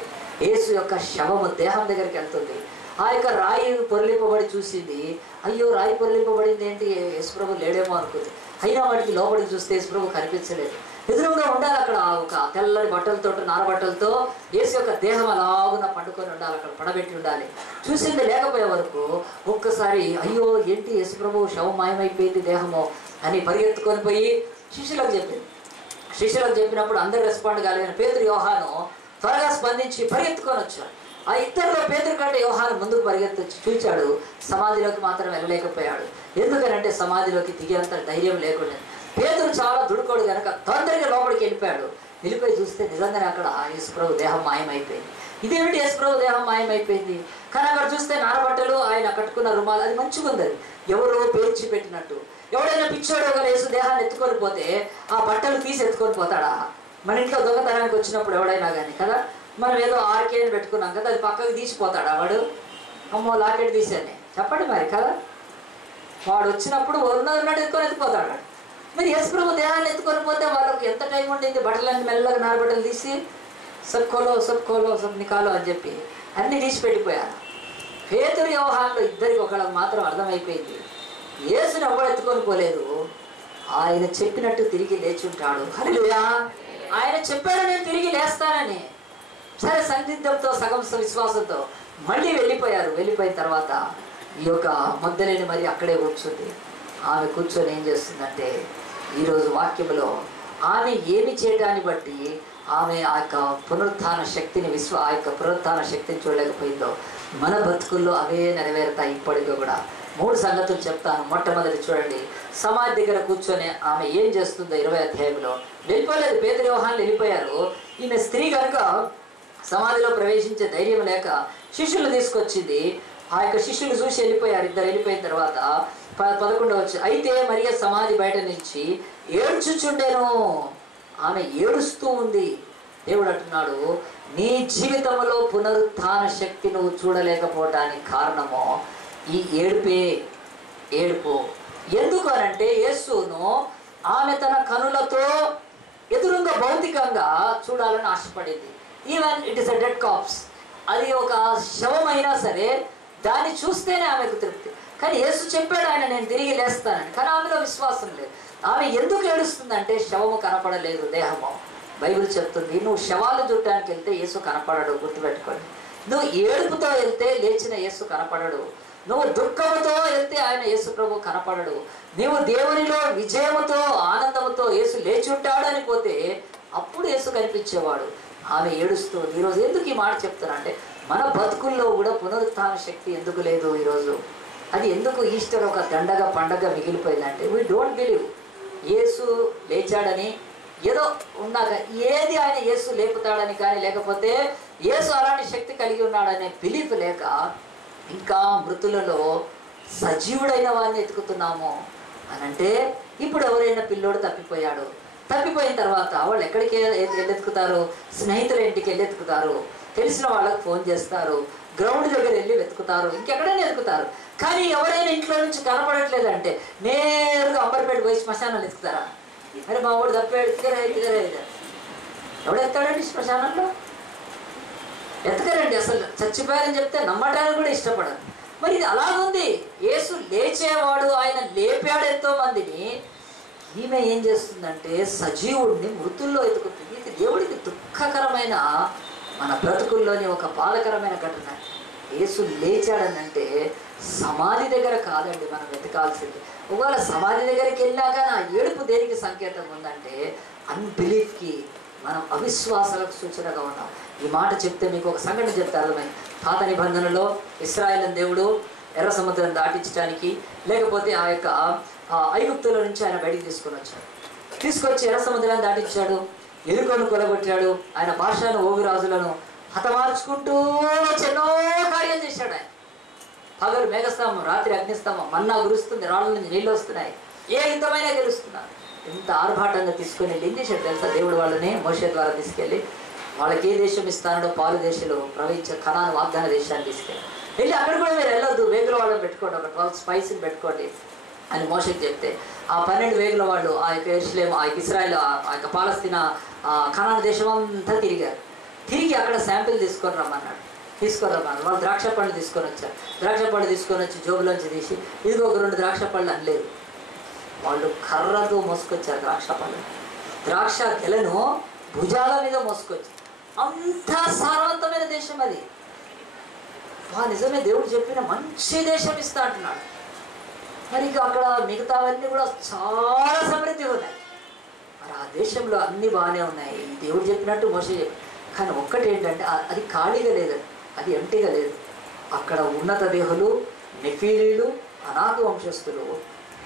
యేసు యొక్క శవము దేహం దగ్గరికి వెళ్తుంది. ఆ యొక్క రాయి పొరలింపబడి చూసింది. అయ్యో రాయి పొరలింపబడింది ఏంటి, యేసు ప్రభు లేడేమో అనుకుంది. అయినా వాటికి లోపలికి చూస్తే యేసు ప్రభు కనిపించలేదు. ఎదురుగా ఉండాలి అక్కడ ఒక తెల్లని బట్టలతో, నార బట్టలతో యేసు యొక్క దేహం అలాగున పండుకొని ఉండాలి, అక్కడ పడబెట్టి ఉండాలి. చూసింది లేకపోయే వరకు ఒక్కసారి అయ్యో ఏంటి యేసు ప్రభు శవం మాయమైపోయింది దేహము అని పరిగెత్తుకొని పోయి శిష్యులకు చెప్పింది. శిష్యులకు చెప్పినప్పుడు అందరు రెస్పాండ్ కాలేదు. పేతురు యోహాను త్వరగా స్పందించి పరిగెత్తుకొని వచ్చాడు. ఆ ఇద్దరిలో పేతురు కంటే యోహాను ముందుకు పరిగెత్తి చూచాడు. సమాధిలోకి మాత్రం వెళ్ళలేకపోయాడు. ఎందుకనంటే సమాధిలోకి దిగేంత ధైర్యం లేకుండా. పేతురు చాలా దుడుకోడు కనుక తొందరగా లోపలికి వెళ్ళిపోయాడు. వెళ్ళిపోయి చూస్తే నిజంగానే అక్కడ యేసుప్రభు దేహం మాయమైపోయింది. ఇదేమిటి యేసుప్రభు దేహం మాయమైపోయింది? కానీ అక్కడ చూస్తే నారబట్టలు, ఆయన కట్టుకున్న రుమాలు, అది మంచిగా ఉంది. అది ఎవరో పేర్చి పెట్టినట్టు. ఎవడైనా పిచ్చోడు ఒక యేసు దేహాన్ని ఎత్తుకొని పోతే ఆ బట్టలు తీసి ఎత్తుకొని పోతాడా? మన ఇంట్లో దొంగతనానికి వచ్చినప్పుడు ఎవడైనా కానీ కదా, మనం ఏదో ఆర్కేని పెట్టుకున్నాం కదా, అది పక్కకు తీసిపోతాడా వాడు? అమ్మో లాకెట్ తీసానే చెప్పండి మరి కదా. వాడు వచ్చినప్పుడు ఉన్నట్టు ఎత్తుకొని ఎత్తుకుపోతాడు. మరి యేసుప్రభు దేహాన్ని ఎత్తుకొని పోతే వాళ్ళకి ఎంత టైం ఉండింది? బట్టలన్నీ మెల్లగా నారబట్టలు తీసి సబ్ నికాలో అని చెప్పి అన్నీ తీసి పెట్టిపోయారు. పేతురు యోహానులో ఇద్దరికి ఒకళ్ళకి మాత్రం అర్థమైపోయింది, యేసుని ఎవడు ఎత్తుకొని పోలేదు, ఆయన చెప్పినట్టు తిరిగి లేచి ఉంటాడు. హల్లెలూయా! ఆయన చెప్పాడు నేను తిరిగి లేస్తానని. సరే సందిగ్ధంతో సగం విశ్వాసంతో మళ్ళీ వెళ్ళిపోయారు. వెళ్ళిపోయిన తర్వాత ఈ యొక్క మగ్దలేని మరి అక్కడే కూర్చుంది. ఆమె కూర్చొని ఏం చేస్తుందంటే ఈరోజు వాక్యంలో ఆమె ఏమి చేయడాన్ని బట్టి ఆమె ఆ యొక్క పునరుత్థాన శక్తిని ఆ యొక్క పునరుత్థాన శక్తిని చూడలేకపోయిందో మన బతుకుల్లో అవే నెరవేరుతాయి ఇప్పటికీ కూడా. 3 సంగతులు చెప్తాను. మొట్టమొదటి చూడండి, సమాధి దగ్గర కూర్చొని ఆమె ఏం చేస్తుందో 20వ అధ్యాయంలో. వెళ్ళిపోలేదు, పేతురు యోహానులు వెళ్ళిపోయారు. ఈమె స్త్రీ కనుక సమాధిలో ప్రవేశించే ధైర్యం లేక శిష్యులు తీసుకొచ్చింది. ఆ యొక్క శిష్యులు చూసి వెళ్ళిపోయారు. ఇద్దరు వెళ్ళిపోయిన తర్వాత 11వ వచనం, అయితే మరియ సమాధి బయట నుంచి ఏడ్చుచుండెను. ఆమె ఏడుస్తూ ఉంది. దేవుడు అంటున్నాడు, నీ జీవితంలో పునరుత్థాన శక్తి నువ్వు చూడలేకపోవటానికి కారణము ఈ ఏడుపు. ఎందుకు అనంటే యేసును ఆమె తన కనులతో ఎదురుగా భౌతికంగా చూడాలని ఆశపడింది. Even it is a dead corpse, అది ఒక శవమైనా సరే దాన్ని చూస్తేనే ఆమెకు తృప్తి. కానీ యేసు చెప్పాడు ఆయన నేను తిరిగి లేస్తానని. కానీ ఆమెలో విశ్వాసం లేదు. ఆమె ఎందుకు ఏడుస్తుందంటే శవము కనపడలేదు, దేహము. బైబిల్ చెప్తుంది, నువ్వు శవాలు చూడటానికి వెళ్తే యేసు కనపడడు, గుర్తుపెట్టుకోండి. నువ్వు ఏడుపుతో వెళ్తే లేచిన యేసు కనపడడు. నువ్వు దుఃఖముతో వెళ్తే ఆయన యేసు ప్రభు కనపడడు. నీవు దేవునిలో విజయముతో ఆనందముతో యేసు లేచి ఉంటాడు అని పోతే అప్పుడు యేసు కనిపించేవాడు. ఆమె ఏడుస్తూ ఈరోజు ఎందుకు ఈ మాట చెప్తానంటే మన బతుకుల్లో కూడా పునరుత్థాన శక్తి ఎందుకు లేదు ఈరోజు? అది ఎందుకు ఈస్టర్ ఒక దండగా పండగ మిగిలిపోయిందంటే వీ డోంట్ బిలీవ్ యేసు లేచాడని, ఏదో ఉన్నాక ఏది ఆయన యేసు లేపుతాడని కానీ, లేకపోతే యేసు అలాంటి శక్తి కలిగి ఉన్నాడనే బిలీఫ్ లేక ఇంకా మృతులలో సజీవుడైన వాడిని ఎత్తుకుతున్నాము అని. అంటే ఇప్పుడు ఎవరైనా పిల్లోడు తప్పిపోయిన తర్వాత వాళ్ళు ఎక్కడికి వెళ్ళెత్తుకుతారు? స్నేహితుల ఇంటికి వెళ్ళి ఎత్తుకుతారు, తెలిసిన వాళ్ళకి ఫోన్ చేస్తారు, గ్రౌండ్ దగ్గర వెళ్ళి వెతుకుతారు, ఇంకెక్కడైనా వెతుకుతారు. కానీ ఎవరైనా ఇంట్లో నుంచి కనపడట్లేదంటే నేరుగా అంబర్పేట పోయి శ్మశానాలు ఎత్తుకుతారా? అరే మా వాడు తప్పాడు, ఎత్తుకరే. ఎవడు ఎత్తాడండి శ్మశానంలో? ఎత్తకరండి. అసలు చచ్చిపోయారని చెప్తే నమ్మటానికి కూడా ఇష్టపడరు. మరి ఇది అలాగుంది. యేసు లేచేవాడు, ఆయన లేపాడు ఎంతో మందిని. ఈమె ఏం చేస్తుందంటే సజీవుడిని మృతుల్లో ఎదుగుతుంది. ఇది దేవుడికి దుఃఖకరమైన, మన బ్రతుకుల్లోని ఒక బాధకరమైన ఘటన. యేసు లేచాడనంటే సమాధి దగ్గర కాదండి మనం వెతకాల్సింది. ఒకవేళ సమాధి దగ్గరికి వెళ్ళాక నా ఏడుపు దేనికి సంకేతం ఉందంటే అన్బిలీఫ్కి, మనం అవిశ్వాసాలకు సూచనగా ఉన్నాం. ఈ మాట చెప్తే మీకు ఒక సంఘటన చెప్తే అర్థమైంది. పాత నిబంధనలో ఇశ్రాయేలు దేవుడు ఎర్ర సముద్రం దాటించడానికి, లేకపోతే ఆ యొక్క ఐగుప్తుల నుంచి ఆయన బయటికి తీసుకొచ్చి ఎర్ర సముద్రాన్ని దాటించాడు, ఎలుకను కొలగొట్టాడు, ఆయన భాషను ఓగురాజులను హతమార్చుకుంటూ ఎన్నో కార్యాలు చేశాడు. ఆయన పగలు మేఘస్తంభం, రాత్రి అగ్నిస్తంభం, మన్నా గురుస్తుంది, రాళ్ళ నుంచి నీళ్ళు వస్తున్నాయి, ఏ యుద్ధమైనా గెలుస్తున్నారు. ఎంత ఆర్భాటంగా తీసుకొని వెళ్ళి ఏం చేశాడు తెలుసా? దేవుడు వాళ్ళని మోషే ద్వారా తీసుకెళ్ళి వాళ్ళకి ఏ దేశం ఇస్తానో పాలు దేశంలో ప్రవహించే కనాను వాగ్దాన దేశాన్ని వెళ్ళి అక్కడ కూడా మీరు వెళ్ళొద్దు, వేగుల వాళ్ళని పెట్టుకోండి, ఒక 12 స్పైస్ని పెట్టుకోండి అని మోషేకి చెప్తే ఆ 12 వేగుల వాళ్ళు ఆ యొక్క యెరూషలేము, ఆ యొక్క ఇశ్రాయేల్, ఆ యొక్క పాలస్తీనా, కనాను దేశం అంతా తిరిగి అక్కడ శాంపిల్ తీసుకొని రమ్మన్నాడు. వాళ్ళు ద్రాక్ష పళ్ళు తీసుకొని వచ్చారు. ద్రాక్ష పళ్ళు తీసుకొని వచ్చి జోబులోంచి తీసి ఇదిగో ఒక 2 ద్రాక్ష పళ్ళు అనలేదు. వాళ్ళు కర్రతో మోసుకొచ్చారు ద్రాక్ష గెలను భుజాల మీద మోసుకొచ్చారు. అంత సారవంతమైన దేశం అది. నిజమే, దేవుడు చెప్పిన మంచి దేశం ఇస్తా అంటున్నాడు. మరి అక్కడ మిగతావన్నీ కూడా చాలా సమృద్ధిగా ఉన్నాయి. మరి ఆ దేశంలో అన్నీ బాగానే ఉన్నాయి, దేవుడు చెప్పినట్టు మోసే చెప్పి. కానీ ఒక్కటి ఏంటంటే అది ఖాళీగా లేదండి, అది ఎంటీగా లేదు. అక్కడ ఉన్నత దేహులు, నెఫీలీలు, అనాథ వంశస్థులు,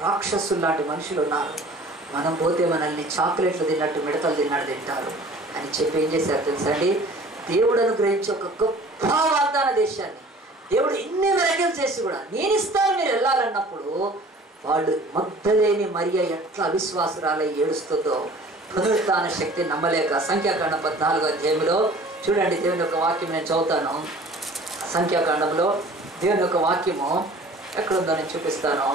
రాక్షసులు లాంటి మనుషులు ఉన్నారు. మనం పోతే మనల్ని చాక్లెట్లు తిన్నట్టు మిడతలు తింటారు అని చెప్పి ఏం చేశారు తెలుసండి? దేవుడు అనుగ్రహించి ఒక గొప్ప వాగ్దాన దేశాన్ని దేవుడు ఇన్ని మెరకలు చేసి కూడా నేను ఇస్తాను మీరు వెళ్ళాలన్నప్పుడు వాళ్ళు మగ్దలేని మరియ ఎట్లా అవిశ్వాసురాలై ఏడుస్తుందో పునరుత్థాన శక్తి నమ్మలేక. సంఖ్యాకాండం 14వ అధ్యాయంలో చూడండి, దేవుని యొక్క వాక్యం నేను చదువుతాను. సంఖ్యాకాండంలో దేవుని యొక్క వాక్యము ఎక్కడుందో నేను చూపిస్తాను.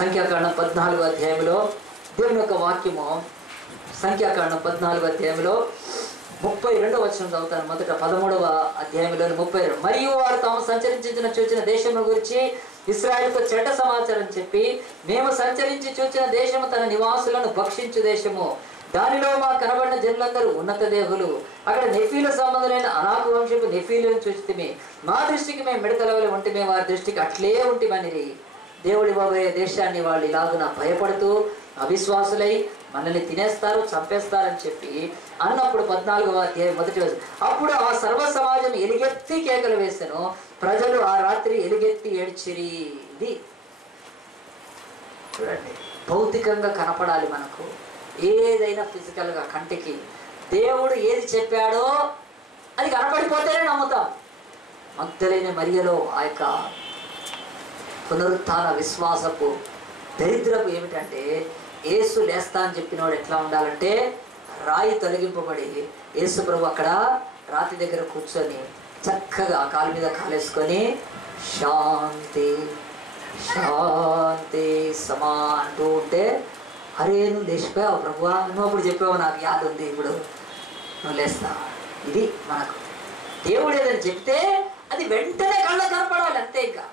సంఖ్యాకాండం 14వ అధ్యాయంలో దేవుని యొక్క వాక్యము, సంఖ్యాకాండం 14వ అధ్యాయంలో 32వ వచనం చదువుతాను. మొదట 13వ అధ్యాయంలో 32. మరియు వారు తాము చూచిన దేశం గురించి ఇశ్రాయేలుతో చెడ్డ సమాచారం చెప్పి, మేము సంచరించి చూచిన దేశము తన నివాసులను భక్షించు దేశము, దానిలో మా కనబడిన జనులందరూ ఉన్నత దేహులు, అక్కడ నెఫీల సంబంధులైన అనాకు వంశపు నెఫీలను చూచితిమి, మా దృష్టికి మేము మిడతల వలె ఉంటిమే, వారి దృష్టికి అట్లే ఉంటిమనిరి. దేవుడి ఇవ్వబోయే దేశాన్ని వాళ్ళు ఇలాగున భయపడుతూ అవిశ్వాసులై మనల్ని తినేస్తారు, చంపేస్తారని చెప్పి అన్నప్పుడు 14వ అధ్యాయం మొదటి రోజు, అప్పుడు ఆ సర్వ సమాజం ఎలుగెత్తి కేకలు వేసెను, ప్రజలు ఆ రాత్రి ఎలుగెత్తి ఏడ్చిరి. ఇది చూడండి, భౌతికంగా కనపడాలి మనకు ఏదైనా ఫిజికల్గా కంటికి. దేవుడు ఏది చెప్పాడో అది కనపడిపోతేనే నమ్ముతాం. మగ్దలేని మరియలో ఆ యొక్క పునరుత్థాన విశ్వాసపు దరిద్రపు ఏమిటంటే, యేసు లేస్తా అని చెప్పినవాడు ఎట్లా ఉండాలంటే, రాయి తొలగింపబడి యేసు ప్రభు అక్కడ రాతి దగ్గర కూర్చొని చక్కగా కాలు మీద కాలేసుకొని శాంతి శాంతి సమా అంటూ ఉంటే, అరే నువ్వు లేచిపోయావు ప్రభు, నువ్వు అప్పుడు చెప్పావు, నాకు యాద ఉంది, ఇప్పుడు నువ్వు లేస్తావు. ఇది మనకు దేవుడు ఏదని చెప్తే అది వెంటనే కళ్ళ కనపడాలి, అంతే. ఇంకా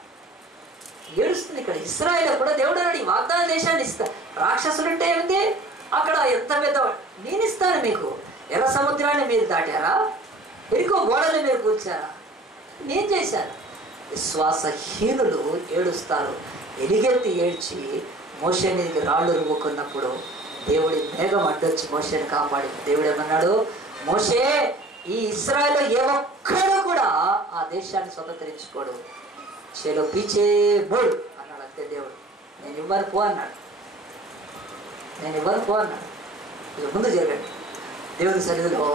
ఏడుస్తుంది ఇక్కడ. ఇశ్రాయేలు కూడా దేవుడు అన్నాడు ఈ వాగ్దాన దేశాన్ని ఇస్తా. రాక్షసులుంటే ఏమిటి, అక్కడ ఎంత పెద్దవాడు, నేను ఇస్తాను మీకు. ఎర్ర సముద్రాన్ని మీరు దాటారా, ఎరుకో గోడలు మీరు కూర్చారా, నేను చేశాను. విశ్వాసహీనులు ఏడుస్తారు. ఎలుగెత్తి ఏడ్చి మోషే మీదకి రాళ్ళు రువ్వుకున్నప్పుడు దేవుడి మేఘం అడ్డొచ్చి మోషేని కాపాడింది. దేవుడు ఏమన్నాడు, మోషే ఈ ఇశ్రాయేలు ఏ ఒక్కడు కూడా ఆ దేశాన్ని స్వతంత్రించుకోడు, చేలో పీచే బోడు అన్నాడు. అంతే దేవుడు. నేను ఇవ్వను పో అన్నాడు, నేను ఇవ్వను పో అన్నాడు. ఇక ముందు జరగండి దేవుడి సన్నిధిలో,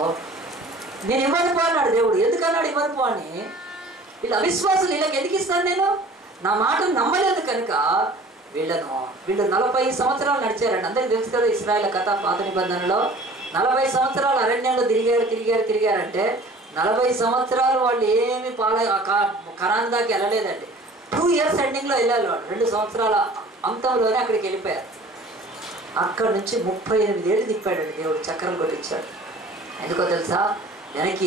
నేను ఇవ్వను పో అన్నాడు దేవుడు. ఎందుకన్నాడు ఇవ్వను పో అని? వీళ్ళు అవిశ్వాసులు, వీళ్ళకి ఎందుకు ఇస్తాను నేను? నా మాటను నమ్మలేదు కనుక వీళ్ళు 40 సంవత్సరాలు నడిచారండి. అందరికీ తెలుసు కదా ఇశ్రాయేలు కథ. పాత నిబంధనలో 40 సంవత్సరాలు అరణ్యంలో తిరిగారంటే 40 సంవత్సరాలు వాళ్ళు ఏమి కనాన్ దాకా వెళ్ళలేదండి. 2 ఇయర్స్ ఎండింగ్లో వెళ్ళాలి వాళ్ళు. 2 సంవత్సరాల అంతంలోనే అక్కడికి వెళ్ళిపోయారు. అక్కడ నుంచి 38 ఏళ్ళు తిప్పాడండి దేవుడు, చక్రం కొట్టించాడు. ఎందుకో తెలుసా, వెనక్కి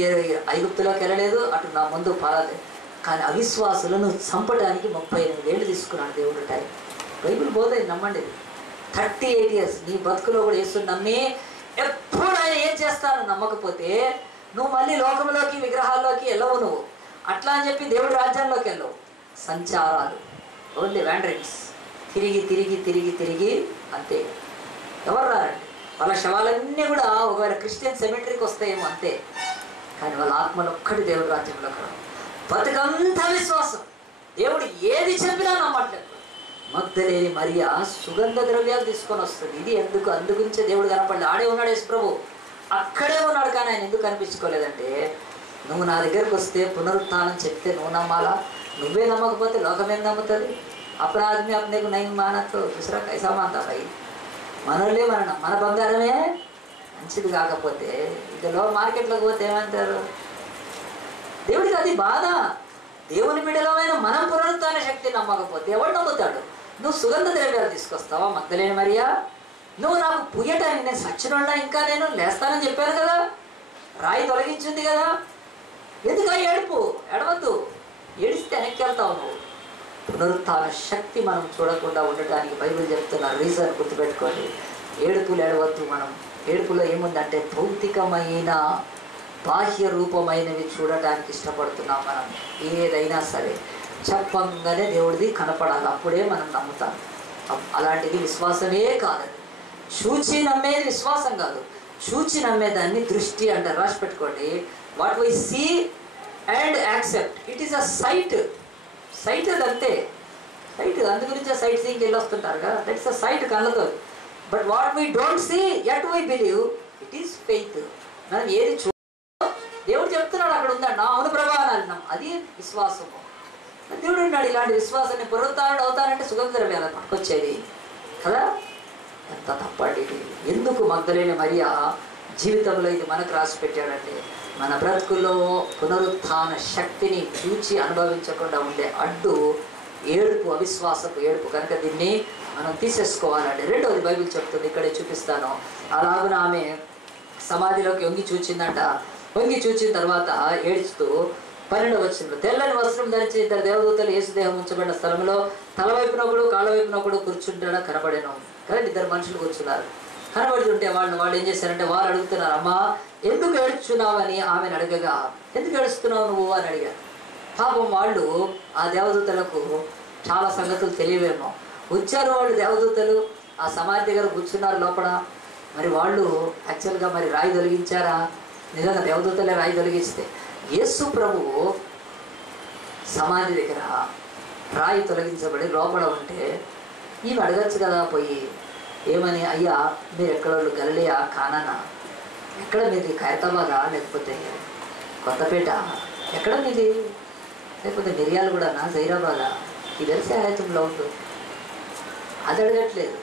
ఐగుప్తులోకి వెళ్ళలేదు, అటు నా ముందు పాలలేదు. కానీ అవిశ్వాసులను చంపడానికి 38 ఏళ్ళు తీసుకున్నాడు దేవుడు టైం. బైబిల్ బోధ నమ్మండి. 38 ఇయర్స్ నీ బతుకులో కూడా యేసుని నమ్మి ఎప్పుడు ఆయన ఏం చేస్తాను నమ్మకపోతే నువ్వు మళ్ళీ లోకంలోకి విగ్రహాల్లోకి వెళ్ళవు. నువ్వు అట్లా అని చెప్పి దేవుడి రాజ్యంలోకి వెళ్ళవు. సంచారాలు, ఓన్లీ వ్యాండరింగ్స్, తిరిగి తిరిగి తిరిగి తిరిగి అంతే. ఎవరు రారండి, వాళ్ళ శవాలన్నీ కూడా ఒకవేళ క్రిస్టియన్ సెమెటరీకి వస్తాయేమో అంతే. కానీ వాళ్ళ ఆత్మలు ఒక్కటి దేవుడి రాజ్యంలోకి రావు. బతుకంతా విశ్వాసం, దేవుడు ఏది చెప్పినా నమ్మట్లేదు. మగ్దలేని మరియ సుగంధ ద్రవ్యాలు తీసుకొని వస్తుంది. ఇది అందుగురించే దేవుడు కనపడలేదు. ఆడే ఉన్నాడు యేసు ప్రభు, అక్కడే ఉన్నాడు. కానీ ఆయన ఎందుకు కనిపించుకోలేదంటే, నువ్వు నా దగ్గరకు వస్తే పునరుత్థానం చెప్తే నువ్వు నమ్మాలా, నువ్వే నమ్మకపోతే లోకమేం నమ్ముతుంది? అపరాధమే అప్నేకు నైన్ మానతో దూసరా కైసా మాంతా భయ్. మనోళ్ళే మన బంగారమే మంచిది కాకపోతే ఇక మార్కెట్లోకి పోతే ఏమంటారు? దేవుడికి అది బాధ. దేవుని బిడ్డలమైన మనం పునరుత్థాన శక్తి నమ్మకపోతే ఎవడు నమ్ముతాడు? నువ్వు సుగంధ ద్రవ్యాలు తీసుకొస్తావా మగ్దలేని మరియా? నువ్వు నాకు పుయ్యటాన్ని, నేను సచ్చినోడా ఇంకా నేను లేస్తానని చెప్పాను కదా, రాయి తొలగించింది కదా, ఎందుకు ఏడుపు? ఏడవద్దు, ఏడిస్తే వెనక్కి వెళ్తావు నువ్వు. పునరుత్థాన శక్తి మనం చూడకుండా ఉండటానికి బైబిల్ చెప్తున్న రీజన్ గుర్తుపెట్టుకోండి. ఏడుపులు ఏడవద్దు. మనం ఏడుపులో ఏముందంటే భౌతికమైన బాహ్య రూపమైనవి చూడటానికి ఇష్టపడుతున్నాం. మనం ఏదైనా సరే చెప్పంగానే దేవుడిది కనపడాలి, అప్పుడే మనం నమ్ముతాం. అలాంటిది విశ్వాసమే కాదండి. చూచి నమ్మేది విశ్వాసం కాదు. చూచి నమ్మేదాన్ని దృష్టి అంటారు. రాసి పెట్టుకోండి. What we see and accept, it is a sight. Sight అది అంతే, సైట్. అందు గురించి సైట్ సీయింగ్కి వెళ్ళి వస్తుంటారు కదా, దట్స్ అ సైట్ కళ్ళతో. But what we don't see yet we believe, it is faith. మనం ఏది దేవుడు చెప్తున్నాడు అక్కడ ఉందండి, అవును ప్రభా అని అన్నాం, అది విశ్వాసము. దేవుడు ఉన్నాడు. ఇలాంటి విశ్వాసాన్ని పునరుత్థానుడు అవుతానంటే సుగంధ ద్రవ్యాలు పట్టుకొచ్చేది కదా. ఎంత తప్పండి ఇది. ఎందుకు మగ్దలేని మరియా జీవితంలో ఇది మనకు రాసి పెట్టాడంటే, మన బ్రతుకుల్లో పునరుత్థాన శక్తిని చూచి అనుభవించకుండా ఉండే అడ్డు ఏడుపు, అవిశ్వాసపు ఏడుపు. కనుక దీన్ని మనం తీసేసుకోవాలండి. రెండవది బైబిల్ చెప్తుంది, ఇక్కడే చూపిస్తాను. అలాగున ఆమె సమాధిలోకి వంగి చూచిందంట. వంగి చూచిన తర్వాత ఏడుస్తూ 12వ వచనంలో, తెల్లని వస్త్రం ధరించి ఇద్దరు దేవదూతలు యేసుదేహం ఉంచబడిన స్థలంలో తలవైపున ఒకడు కాళ్ళవైపున ఒకడు కూర్చుంటాడా కనబడేను. కరెక్ట్, ఇద్దరు మనుషులు కూర్చున్నారు. కనబడుతుంటే వాళ్ళు ఏం చేశారంటే, వారు అడుగుతున్నారు, అమ్మా ఎందుకు ఏడుచున్నావు అని ఆమెను అడగగా, ఎందుకు ఏడుస్తున్నావు నువ్వు అని అడిగారు. పాపం వాళ్ళు ఆ దేవదూతలకు చాలా సంగతులు తెలియవేమో. వచ్చారు వాళ్ళు దేవదూతలు, ఆ సమాధి దగ్గర కూర్చున్నారు లోపల. మరి వాళ్ళు యాక్చువల్గా మరి రాయి తొలగించారా? నిజంగా దేవదూతలే రాయి తొలగిస్తే, యేసు ప్రభువు సమాధి దగ్గర రాయి తొలగించబడి లోపల ఉంటే ఈమె అడగచ్చు కదా పోయి, ఏమని, అయ్యా మీరు ఎక్కడోళ్ళు, గలిలయ, కానానా, ఎక్కడ మీది, ఖైరతాబాదా, లేకపోతే కొత్తపేట, ఎక్కడ మీది, లేకపోతే మిర్యాలగూడనా, జైరాబాదా, ఇది తెలిసే ఆయతంలో ఉంటుంది. అది అడగట్లేదు.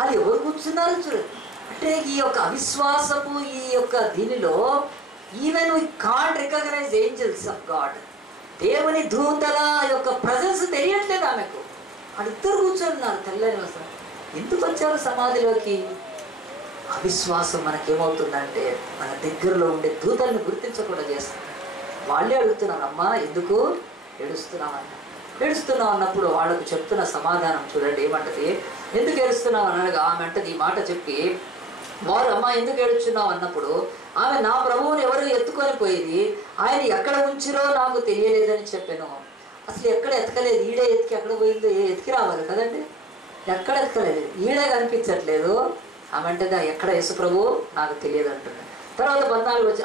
అది ఎవరు కూర్చున్నారో చూడండి. అంటే ఈ యొక్క అవిశ్వాసము, ఈ యొక్క దీనిలో even we can't recognise angels of God, దేవుని దూతల యొక్క ప్రజెన్స్ తెలియట్లేదు ఆమెకు. వాళ్ళిద్దరు కూర్చొన్నారు తెల్లని వస్త్రం. ఎందుకు వచ్చారు సమాధిలోకి? అవిశ్వాసం మనకేమవుతుందంటే మన దగ్గరలో ఉండే దూతలను గుర్తించకుండా చేస్తుంది. వాళ్ళే అడుగుతున్నారు, అమ్మా ఎందుకు ఏడుస్తున్నామన్న. ఏడుస్తున్నావు అన్నప్పుడు వాళ్ళకు చెప్తున్న సమాధానం చూడండి ఏమంటది. ఎందుకు ఏడుస్తున్నావు అనగా ఆమె అంటది ఈ మాట చెప్పి, వారు అమ్మ ఎందుకు ఏడుచున్నావు అన్నప్పుడు ఆమె, నా ప్రభువుని ఎవరు ఎత్తుకొని పోయేది, ఆయన ఎక్కడ ఉంచిరో నాకు తెలియలేదని చెప్పాను. అసలు ఎక్కడ ఎతకలేదు, ఈడే ఎతికి ఎక్కడ పోయిందో ఎతికి రావాలి కదండి. ఎక్కడ ఎతకలేదు, ఈడే కనిపించట్లేదు. ఆమె అంటే ఎక్కడ యేసు ప్రభు నాకు తెలియదు అంటున్నాడు. తర్వాత 14 వచ్చి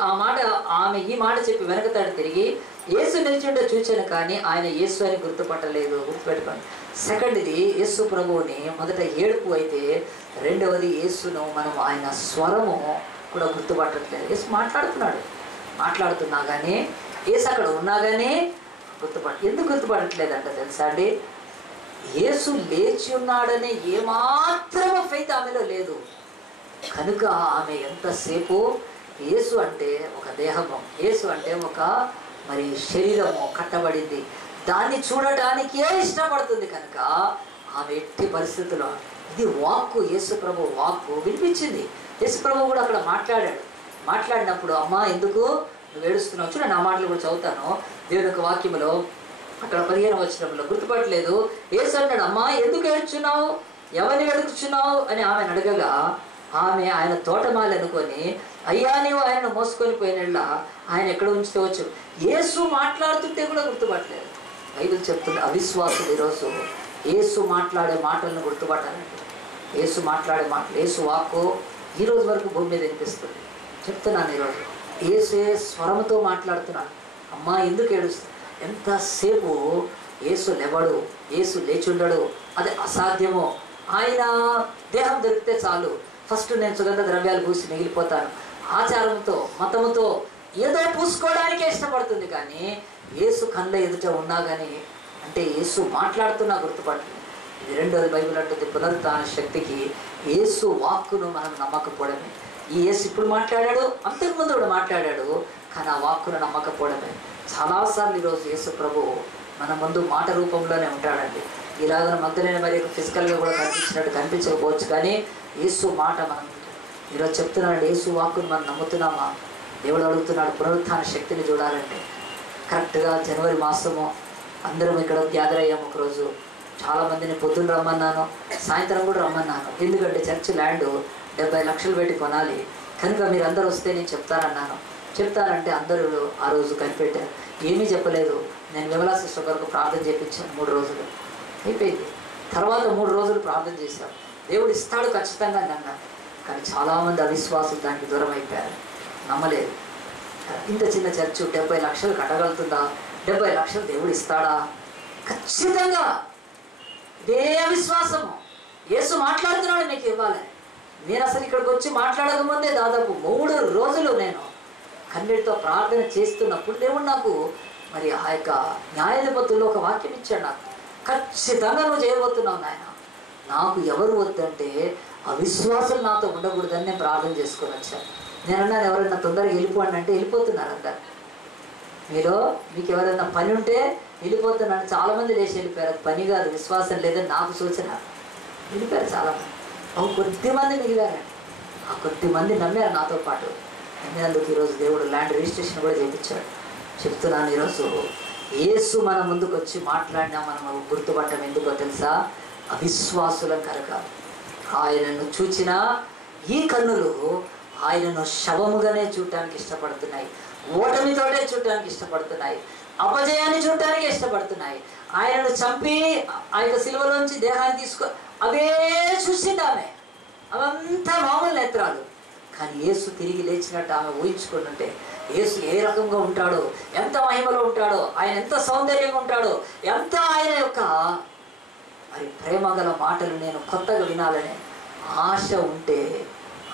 ఆమె ఈ మాట చెప్పి వెనకతాడు తిరిగి యేసు నిల్చుంటే చూచాను కానీ ఆయన యేసు అని గుర్తుపట్టలేదు. గుర్తుపెట్టుకోండి. సెకండ్ ఇది యేసు ప్రభువుని మొదట ఏడుపు అయితే, రెండవది యేసును మనం ఆయన స్వరము కూడా గుర్తుపట్టట్లేదు. యేసు మాట్లాడుతున్నా కానీ, యేసు అక్కడ ఉన్నా కానీ ఎందుకు గుర్తుపట్టట్లేదు అంటే తెలుసా అండి, యేసు లేచి ఉన్నాడనే ఏమాత్రమో ఫెయిత్ ఆమెలో లేదు. కనుక ఆమె ఎంతసేపు యేసు అంటే ఒక దేహము, యేసు అంటే ఒక మరి శరీరము కట్టబడింది, దాన్ని చూడటానికే ఇష్టపడుతుంది. కనుక ఆమె ఎట్టి పరిస్థితుల్లో ఇది వాక్కు, యేసు ప్రభు వాక్కు వినిపించింది. యేసు ప్రభు కూడా అక్కడ మాట్లాడినప్పుడు అమ్మా ఎందుకు నువ్వు ఏడుస్తున్నావు? చూడండి, ఆ మాటలు కూడా చదువుతాను దేవుని యొక్క వాక్యములో. అక్కడ 15వ వచనంలో గుర్తుపట్టలేదు. యేసు అన్నాడు, అమ్మా ఎందుకు ఏడుచున్నావు, ఎవరిని అడుగుచున్నావు అని ఆమెను అడగగా, ఆమె ఆయన తోటమాలి అనుకొని, అయ్యా నీవు ఆయనను మోసుకొని పోయినలా ఆయన ఎక్కడ ఉంచితే వచ్చు. యేసు మాట్లాడుతుంటే కూడా గుర్తుపట్టలేదు. బైబిల్ చెప్తుంది అవిశ్వాసులు ఈరోజు యేసు మాట్లాడే మాటలను గుర్తుపట్టాలండి. యేసు మాట్లాడే మాటలు, యేసు వాక్కు ఈరోజు వరకు భూమి మీద వినిపిస్తుంది. చెప్తున్నాను ఈరోజు యేసే స్వరముతో మాట్లాడుతున్నాను. అమ్మా ఎందుకు ఏడుస్తుంది? ఎంతసేపు యేసు లేవడు, యేసు లేచుండడు, అది అసాధ్యమో. ఆయన దేహం దొరికితే చాలు, ఫస్ట్ నేను సుగంధ ద్రవ్యాలు పూసి మిగిలిపోతాను, ఆచారంతో మతముతో ఏదో పూసుకోవడానికే ఇష్టపడుతుంది. కానీ యేసు కళ్ళ ఎదుట ఉన్నా కానీ, అంటే యేసు మాట్లాడుతున్నా గుర్తుపడుతుంది. ఇది రెండోది బైబిల్ అంటుంది, పునరుత్థాన శక్తికి యేసు వాక్కును మనం నమ్మకపోవడమే. ఈ యేసు ఇప్పుడు మాట్లాడాడు, అంతకుముందు కూడా మాట్లాడాడు, కానీ ఆ వాక్కును నమ్మకపోవడమే. చాలాసార్లు ఈరోజు యేసు ప్రభు మన ముందు మాట రూపంలోనే ఉంటాడండి. ఇలాగ మగ్దలేని మరి ఫిజికల్గా కూడా కనిపించినట్టు కనిపించకపోవచ్చు, కానీ యేసు మాట మనం ఈరోజు చెప్తున్నాడు. యేసు వాక్కును మనం నమ్ముతున్నామా? దేవుడు అడుగుతున్నాడు పునరుత్థాన శక్తిని చూడాలంటే. కరెక్ట్గా జనవరి మాసము అందరం ఇక్కడ గ్యాదర్ అయ్యాము. ఒకరోజు చాలామందిని పొద్దున్న రమ్మన్నాను, సాయంత్రం కూడా రమ్మన్నాను. ఎందుకంటే చర్చ్ ల్యాండ్ 70 లక్షలు పెట్టి కొనాలి కనుక మీరు అందరూ వస్తే నేను చెప్తానన్నాను. చెప్తానంటే అందరూ ఆ రోజు కనిపెట్టారు. ఏమీ చెప్పలేదు. నేను విమలా సిస్టర్ వరకు ప్రార్థన చేయించాను. 3 రోజులు అయిపోయింది. తర్వాత 3 రోజులు ప్రార్థన చేశాను. దేవుడు ఇస్తాడు ఖచ్చితంగా అని అన్నాను. కానీ చాలామంది అవిశ్వాసులు దానికి దూరం అయిపోయారు, నమ్మలేదు. ఇంత చిన్న చర్చ్ 70 లక్షలు కట్టగలుగుతుందా? 70 లక్షలు దేవుడు ఇస్తాడా? ఖచ్చితంగా. ఇదే అవిశ్వాసము. యేసు మాట్లాడుతున్నాడు మీకు ఇవ్వాలని. నేను అసలు ఇక్కడికి వచ్చి మాట్లాడకముందే దాదాపు 3 రోజులు నేను కన్నీటితో ప్రార్థన చేస్తున్నప్పుడు దేవుడు నాకు మరి ఆ యొక్క న్యాయాధిపతుల్లో ఒక వాక్యం ఇచ్చాడు. నాకు ఖచ్చితంగా నువ్వు చేయబోతున్నావు నాయన. నాకు ఎవరు వద్దంటే అవిశ్వాసులు నాతో ఉండకూడదని నేను ప్రార్థన చేసుకొని వచ్చాను. నేను అన్నాను, ఎవరైనా తొందరగా వెళ్ళిపోండి అంటే వెళ్ళిపోతున్నారు అందరు. మీకు ఎవరైనా పని ఉంటే వెళ్ళిపోతున్నాను. చాలామంది లేచి వెళ్ళిపోయారు. అది పని కాదు, విశ్వాసం లేదని నాకు సూచన. వెళ్ళిపోయారు చాలామంది. కొద్దిమంది మిగిలారండి. ఆ కొద్దిమంది నమ్మారు నాతో పాటు. నమ్మినందుకు ఈరోజు దేవుడు ల్యాండ్ రిజిస్ట్రేషన్ కూడా చేయించాడు. చెప్తున్నాను, ఈరోజు యేసు మన ముందుకు వచ్చి మాట్లాడినా మనం గుర్తుపట్టడం ఎందుకో తెలుసా? అవిశ్వాసులం కనుక. ఆయనను చూచిన ఈ కన్నులు ఆయనను శవముగానే చూడటానికి ఇష్టపడుతున్నాయి, ఓటమితోటే చూడటానికి ఇష్టపడుతున్నాయి, అపజయాన్ని చూడటానికి ఇష్టపడుతున్నాయి. ఆయనను చంపి ఆ యొక్క సిలువలోంచి దేహాన్ని అవే చూసింది ఆమె. అవంతా మామూలు నేత్రాలు. కానీ యేసు తిరిగి లేచినట్టు ఆమె ఊహించుకుంటుంటే యేసు ఏ రకంగా ఉంటాడో, ఎంత మహిమలో ఉంటాడో, ఆయన ఎంత సౌందర్యంగా ఉంటాడో, ఎంత ఆయన యొక్క మరి ప్రేమ గల మాటలు నేను కొత్తగా వినాలనే ఆశ ఉంటే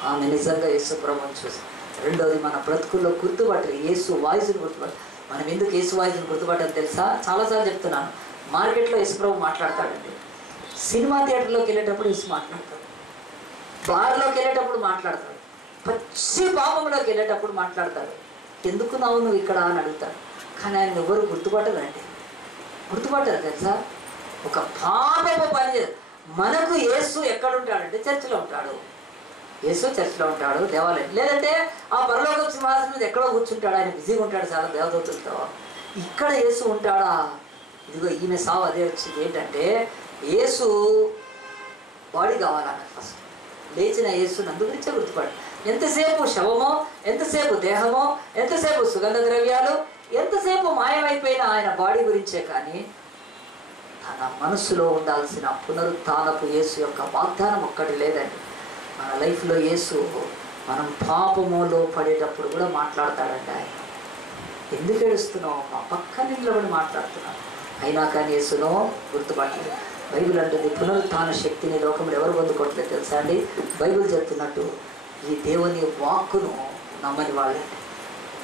ఆమె నిజంగా యేసు ప్రభువుని చూసి. రెండోది, మన బ్రతుకుల్లో గుర్తుపట్టాలి. యేసు వాయిస్ని గుర్తుపట్టాలి. మనం ఎందుకు యేసు వాయిస్ని గుర్తుపట్టాలి తెలుసా? చాలాసార్లు చెప్తున్నాను. మార్కెట్లో యేసు ప్రభు మాట్లాడతాడండి. సినిమా థియేటర్లోకి వెళ్ళేటప్పుడు యేసు మాట్లాడతాడు. బార్లోకి వెళ్ళేటప్పుడు మాట్లాడతాడు. పచ్చి పాపంలోకి వెళ్ళేటప్పుడు మాట్లాడతాడు. ఎందుకు నువ్వు ఇక్కడ అని అడుగుతాడు. కానీ ఆయన ఎవరు గుర్తుపట్టదండి. గుర్తుపట్టారు తెలుసా? ఒక పాపపు పని. మనకు యేసు ఎక్కడుంటాడంటే చర్చిలో ఉంటాడు. యేసు చర్చిలో ఉంటాడు, దేవాలయం. లేదంటే ఆ పరలోక సింహాసనం మీద ఎక్కడో కూర్చుంటాడు. ఆయన బిజీగా ఉంటాడు చాలా దేవదూతలతో. ఇక్కడ యేసు ఉంటాడా? ఇదిగో ఈమె సావు అదే వచ్చింది. ఏంటంటే యేసు బాడీ కావాలన్న ఫస్ట్. లేచిన యేసుని అందు గురించే గుర్తుపడు. ఎంతసేపు శవమో, ఎంతసేపు దేహమో, ఎంతసేపు సుగంధ ద్రవ్యాలు, ఎంతసేపు మాయమైపోయిన ఆయన బాడీ గురించే. కానీ తన మనసులో ఉండాల్సిన పునరుత్థానపు యేసు యొక్క వాగ్దానం ఒక్కటి లేదండి. మన లైఫ్లో యేసు మనం పాపములో పడేటప్పుడు కూడా మాట్లాడతాడండి. ఆయన ఎందుకు ఏడుస్తున్నావు? మా పక్కన నిలబడి మాట్లాడుతున్నాను. అయినా కానీ యేసునో గుర్తుపట్టలేదు. బైబిల్ అంటుంది పునరుత్థాన శక్తిని లోకంలో ఎవరు పొందుకోవట్లేదు తెలుసా అండి? బైబిల్ చెప్తున్నట్టు ఈ దేవుని వాక్కును నమ్మని వాళ్ళే.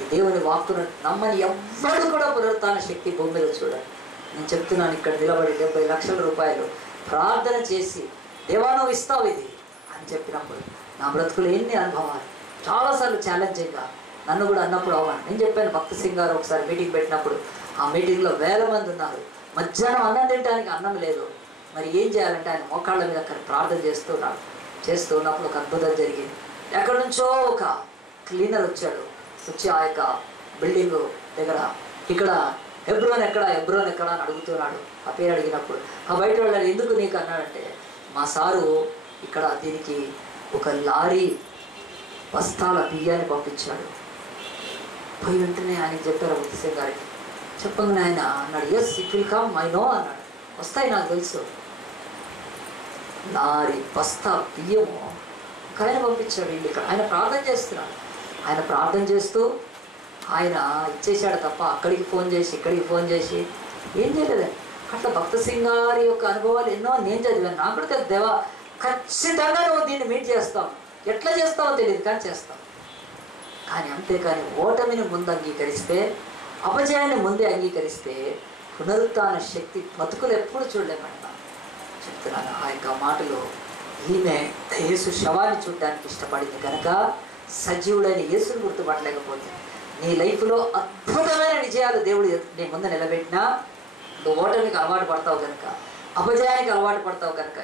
ఈ దేవుని వాక్కును నమ్మని ఎవ్వరు కూడా పునరుత్థాన శక్తి భూమి మీద చూడండి. నేను చెప్తున్నాను, ఇక్కడ నిలబడి 70 లక్షల రూపాయలు ప్రార్థన చేసి దేవా నువ్వు ఇస్తావు ఇది అని చెప్పినప్పుడు నా బ్రతుకులు ఎన్ని అనుభవాలు. చాలాసార్లు ఛాలెంజింగ్గా నన్ను కూడా అన్నప్పుడు అవ్వాలి. నేను చెప్పాను, భక్త సింగ్ గారు ఒకసారి మీటింగ్ పెట్టినప్పుడు ఆ మీటింగ్లో 1000 మంది ఉన్నారు. మధ్యాహ్నం అన్నం తినడానికి అన్నం లేదు. మరి ఏం చేయాలంటే ఆయన మోకాళ్ళ మీద అక్కడ ప్రార్థన చేస్తూ ఉన్నప్పుడు ఒక అద్భుతం జరిగింది. ఎక్కడి నుంచో ఒక క్లీనర్ వచ్చాడు. వచ్చి ఆ యొక్క బిల్డింగ్ దగ్గర ఇక్కడ హెబ్రోన్ ఎక్కడ అని అడుగుతున్నాడు. ఆ పేరు అడిగినప్పుడు ఆ బయట వాళ్ళు ఎందుకు నీకు అన్నాడంటే, మా సారు ఇక్కడ దీనికి ఒక లారీ బస్తాల బియ్యాన్ని పంపించాడు. పోయి వెంటనే ఆయనకి చెప్పారు భక్త సింగ్ గారికి. చెప్పంగానే ఆయన అన్నాడు, yes it will come, I know అన్నాడు. వస్తాయి నాకు తెలుసు. లారీ బస్తా బియ్యము ఒక ఆయన పంపించాడు. ఇక్కడ ఆయన ప్రార్థన చేస్తున్నాడు. ఆయన ప్రార్థన చేస్తూ ఆయన ఇచ్చేసాడు తప్ప అక్కడికి ఫోన్ చేసి ఇక్కడికి ఫోన్ చేసి ఏం చేయలేదండి. అట్లా భక్త సింగ్ గారి యొక్క అనుభవాలు ఎన్నో నేను చదివాను. నాకు కూడా తెలుసు, దేవా ఖచ్చితంగా నువ్వు దీన్ని మీట్ చేస్తావు. ఎట్లా చేస్తావో తెలియదు కానీ చేస్తావు. కానీ అంతేకాని ఓటమిని ముందు అంగీకరిస్తే, అపజయాన్ని ముందే అంగీకరిస్తే పునరుత్థాన శక్తి బతుకులు ఎప్పుడు చూడలేమంట. చెప్తున్నాను ఆ యొక్క మాటలు. ఈమె యేసు శవాన్ని చూడడానికి ఇష్టపడింది కనుక సజీవుడైన యేసుని గుర్తుపట్టలేకపోతే నీ లైఫ్లో అద్భుతమైన విజయాలు దేవుడు నీ ముందు నిలబెట్టినా నువ్వు ఓటమికి అలవాటు పడతావు కనుక, అపజయానికి అలవాటు పడతావు కనుక,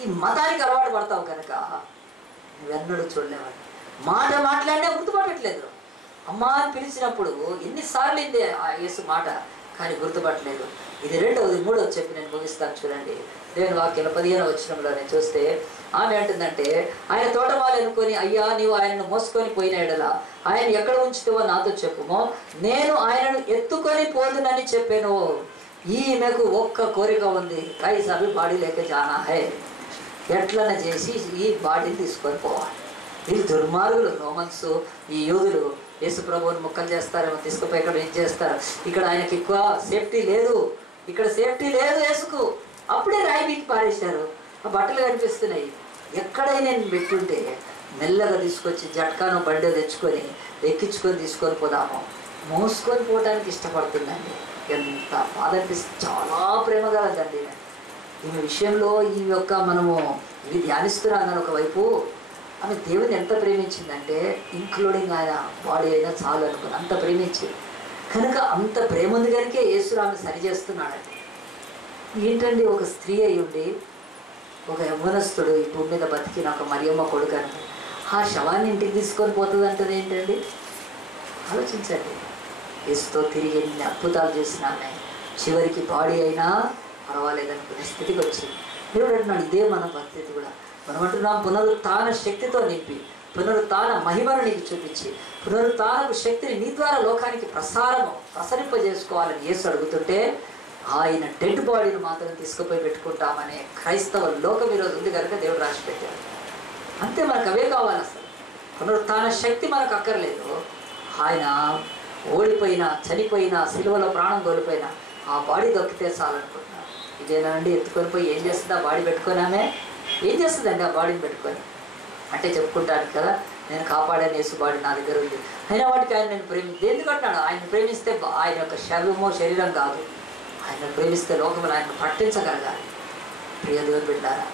ఈ మతానికి అలవాటు పడతావు కనుక నువ్వెన్నడూ చూడలేవాడు. మాట్లాడినా గుర్తుపట్టట్లేదు. అమ్మ అని పిలిచినప్పుడు ఎన్నిసార్లు ఇందే ఆ యేసు మాట కానీ గుర్తుపట్టలేదు. ఇది రెండవది. మూడవది చెప్పి నేను ముగిస్తాను చూడండి. దేవుని వాక్యం 15వ వచనంలో నేను చూస్తే ఆమె అంటుందంటే, ఆయన తోటమాలి అనుకొని, అయ్యా నీవు ఆయనను మోసుకొని పోయిన ఎడల ఆయన ఎక్కడ ఉంచుతావో నాతో చెప్పుమో, నేను ఆయనను ఎత్తుకొని పోదునని చెప్పాను. ఈమెకు ఒక్క కోరిక ఉంది, కైస్ అవి బాడీ లేక జానా హై, ఎట్లనే చేసి ఈ బాడీని తీసుకొని పోవాలి. వీళ్ళు దుర్మార్గులు, రోమన్స్, ఈ యూదులు యేసు ప్రభువుని ముక్కలు చేస్తారేమో, తీసుకుపోయి ఇక్కడ ఏం చేస్తారు. ఇక్కడ ఆయనకి ఎక్కువ సేఫ్టీ లేదు, ఇక్కడ సేఫ్టీ లేదు యేసుకు. అప్పుడే రాయి బీకి పారేశారు. ఆ బట్టలు కనిపిస్తున్నాయి. ఎక్కడైనా నేను పెట్టుంటే మెల్లగా తీసుకొచ్చి జట్కాను బండి తెచ్చుకొని ఎక్కించుకొని తీసుకొని పోదాము. మోసుకొని పోవడానికి ఇష్టపడుతుందండి. ఎంత బాధ అనిపిస్తుంది. చాలా ప్రేమ కలదండి ఈమె విషయంలో. ఈ యొక్క మనము ఇవి ధ్యానిస్తున్నాను. ఒకవైపు ఆమె దేవుని ఎంత ప్రేమించిందంటే, ఇంక్లూడింగ్ ఆయన బాడీ అయినా చాలు అనుకుని అంత ప్రేమించింది. కనుక అంత ప్రేమ ఉంది కనుకే యేసురాను సరి చేస్తున్నాడండి. ఏంటండి, ఒక స్త్రీ అయి ఉండి ఒక యవ్వనస్తుడు ఈ భూమి మీద బతికిన ఒక మరియమ్మ కొడుకు అని ఆ శవాన్ని ఇంటికి తీసుకొని పోతుంది అంటది ఏంటండి? ఆలోచించండి. యేసుతో తిరిగి ఎన్ని అద్భుతాలు చేసిన ఆమె చివరికి బాడీ అయినా పర్వాలేదనుకునే స్థితికి వచ్చింది. దేవుడు అంటున్నాడు, ఇదే మన పరిస్థితి కూడా. మనం అంటున్నాం, పునరుత్థాన శక్తితో నింపి, పునరుత్థాన మహిమను నీకు చూపించి, పునరుత్థానపు శక్తిని నీ ద్వారా లోకానికి ప్రసరింపజేసుకోవాలని యేసు అడుగుతుంటే, ఆయన డెడ్ బాడీని మాత్రం తీసుకుపోయి పెట్టుకుంటామనే క్రైస్తవ లోకం ఈరోజు ఉంది కనుక దేవుడు రాసి పెట్టాడు. అంతే, మనకు అవే కావాలి. అసలు పునరుత్థాన శక్తి మనకు అక్కర్లేదు. ఆయన ఓడిపోయినా, చనిపోయినా, సిలువలో ప్రాణం కోల్పోయినా ఆ బాడీ దొక్కితే చాలనుకుంటున్నాను. ఇదేనండి, ఎత్తుకొని పోయి ఏం చేస్తుంది? ఆ బాడీ పెట్టుకున్నామే ఏం చేస్తుందండి ఆ బాడీని పెట్టుకొని? అంటే చెప్పుకుంటాను కదా, నేను కాపాడాను, యేసు బాడీ నా దగ్గర ఉంది. అయినా వాటికి ఆయన నేను ఎందుకంటున్నాడు? ఆయన ప్రేమిస్తే ఆయన యొక్క శరీరం కాదు, ఆయన ప్రేమిస్తే లోకములు ఆయన పట్టించగలగాలి. ప్రియ దేవుని బిడ్డారా,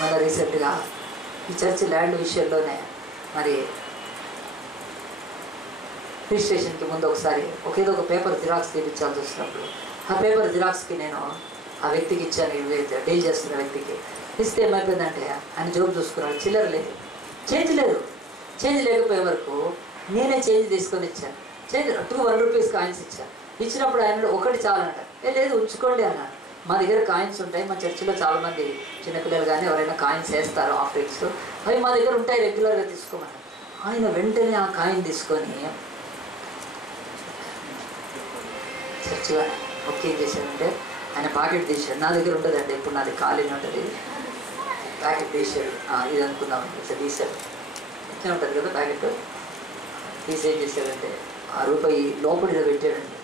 మన రీసెంట్గా ఈ చర్చ్ ల్యాండ్ విషయంలోనే మరి రిజిస్ట్రేషన్కి ముందు ఒకసారి ఏదో ఒక పేపర్ జిరాక్స్ తీపించాల్సి వచ్చినప్పుడు ఆ పేపర్ జిరాక్స్కి నేను ఆ వ్యక్తికి ఇచ్చాను, డీల్ చేస్తున్న వ్యక్తికి ఇస్తే ఏమైపోయిందంటే ఆయన జోబు చూసుకున్నాడు, చిల్లర లేదు, చేంజ్ లేదు. చేంజ్ లేకపోయే వరకు నేనే చేంజ్ తీసుకొని ఇచ్చాను. చేంజ్ 1 రూపీస్ కాయిన్స్ ఇచ్చాను. ఇచ్చినప్పుడు ఆయన ఒకటి చాలంట. లేదు ఉంచుకోండి అన్నాను. మా దగ్గర కాయిన్స్ ఉంటాయి, మా చర్చిలో చాలామంది చిన్నపిల్లలు కానీ ఎవరైనా కాయిన్స్ వేస్తారు ఆఫ్రిక్స్, అవి మా దగ్గర ఉంటాయి, రెగ్యులర్గా తీసుకోమన్నారు. ఆయన వెంటనే ఆ కాయిన్ తీసుకొని చర్చిగా ఏం చేశాడంటే ఆయన ప్యాకెట్ తీశాడు. నా దగ్గర ఉంటుందండి, ఇప్పుడు నాది ఖాళీనే ఉంటుంది. ప్యాకెట్ తీశాడు. ఇది అనుకుందాం, ఇట్లా తీశాడు. ఇట్లా ఉంటుంది కదా ప్యాకెట్. తీసి ఏం చేశాడంటే ₹1 లోపలిగా పెట్టాడండి.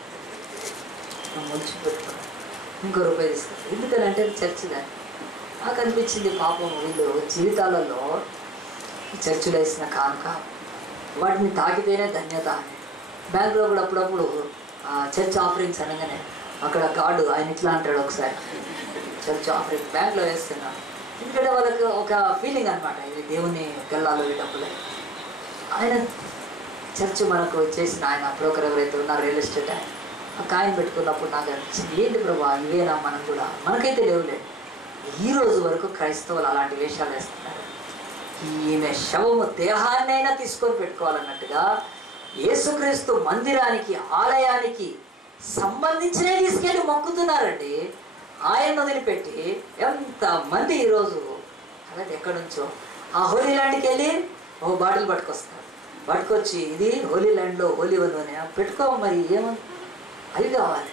ముంచి పెట్టుకున్నాడు. ఇంకో ₹1 తీసుకున్నాడు. ఎందుకనంటే చర్చిగా నాకు అనిపించింది, పాపం వీళ్ళు జీవితాలలో చర్చిలో వేసిన కానుక వాటిని తాకితేనే ధన్యత. బ్యాంకులో కూడా అప్పుడప్పుడు చర్చ్ ఆఫరింగ్స్ అనగానే అక్కడ గాడు ఆయన ఇట్లా అంటాడు, ఒకసారి చర్చ్ ఆఫరింగ్ బ్యాంక్లో వేస్తున్నాను. ఎందుకంటే వాళ్ళకి ఒక ఫీలింగ్ అనమాట, ఇది దేవుని గల్లాలో డబ్బులే. ఆయన చర్చ్ మనకు చేసిన ఆయన బ్రోకర్ ఎవరైతే ఉన్నారో రియల్ ఎస్టేట్ ఆయన ఆ కాయిన్ పెట్టుకున్నప్పుడు నాకు అనిపించింది, ఏంటి ప్రభా ఇవేనా మనం కూడా, మనకైతే లేవులే. ఈ రోజు వరకు క్రైస్తవులు అలాంటి వేషాలు వేస్తున్నారు. ఈమె శవము దేహాన్నైనా తీసుకొని పెట్టుకోవాలన్నట్టుగా యేసుక్రీస్తు మందిరానికి, ఆలయానికి సంబంధించినవి తీసుకెళ్ళి మొక్కుతున్నారండి. ఆయన వదిలిపెట్టి ఎంతమంది ఈరోజు అలాగే ఎక్కడి నుంచో ఆ హోలీ ల్యాండ్కి వెళ్ళి ఒక బాటిల్ పట్టుకొస్తారు. పట్టుకొచ్చి ఇది హోలీ ల్యాండ్లో హోలీ వన్ పెట్టుకో, మరి ఏమని అవి కావాలి.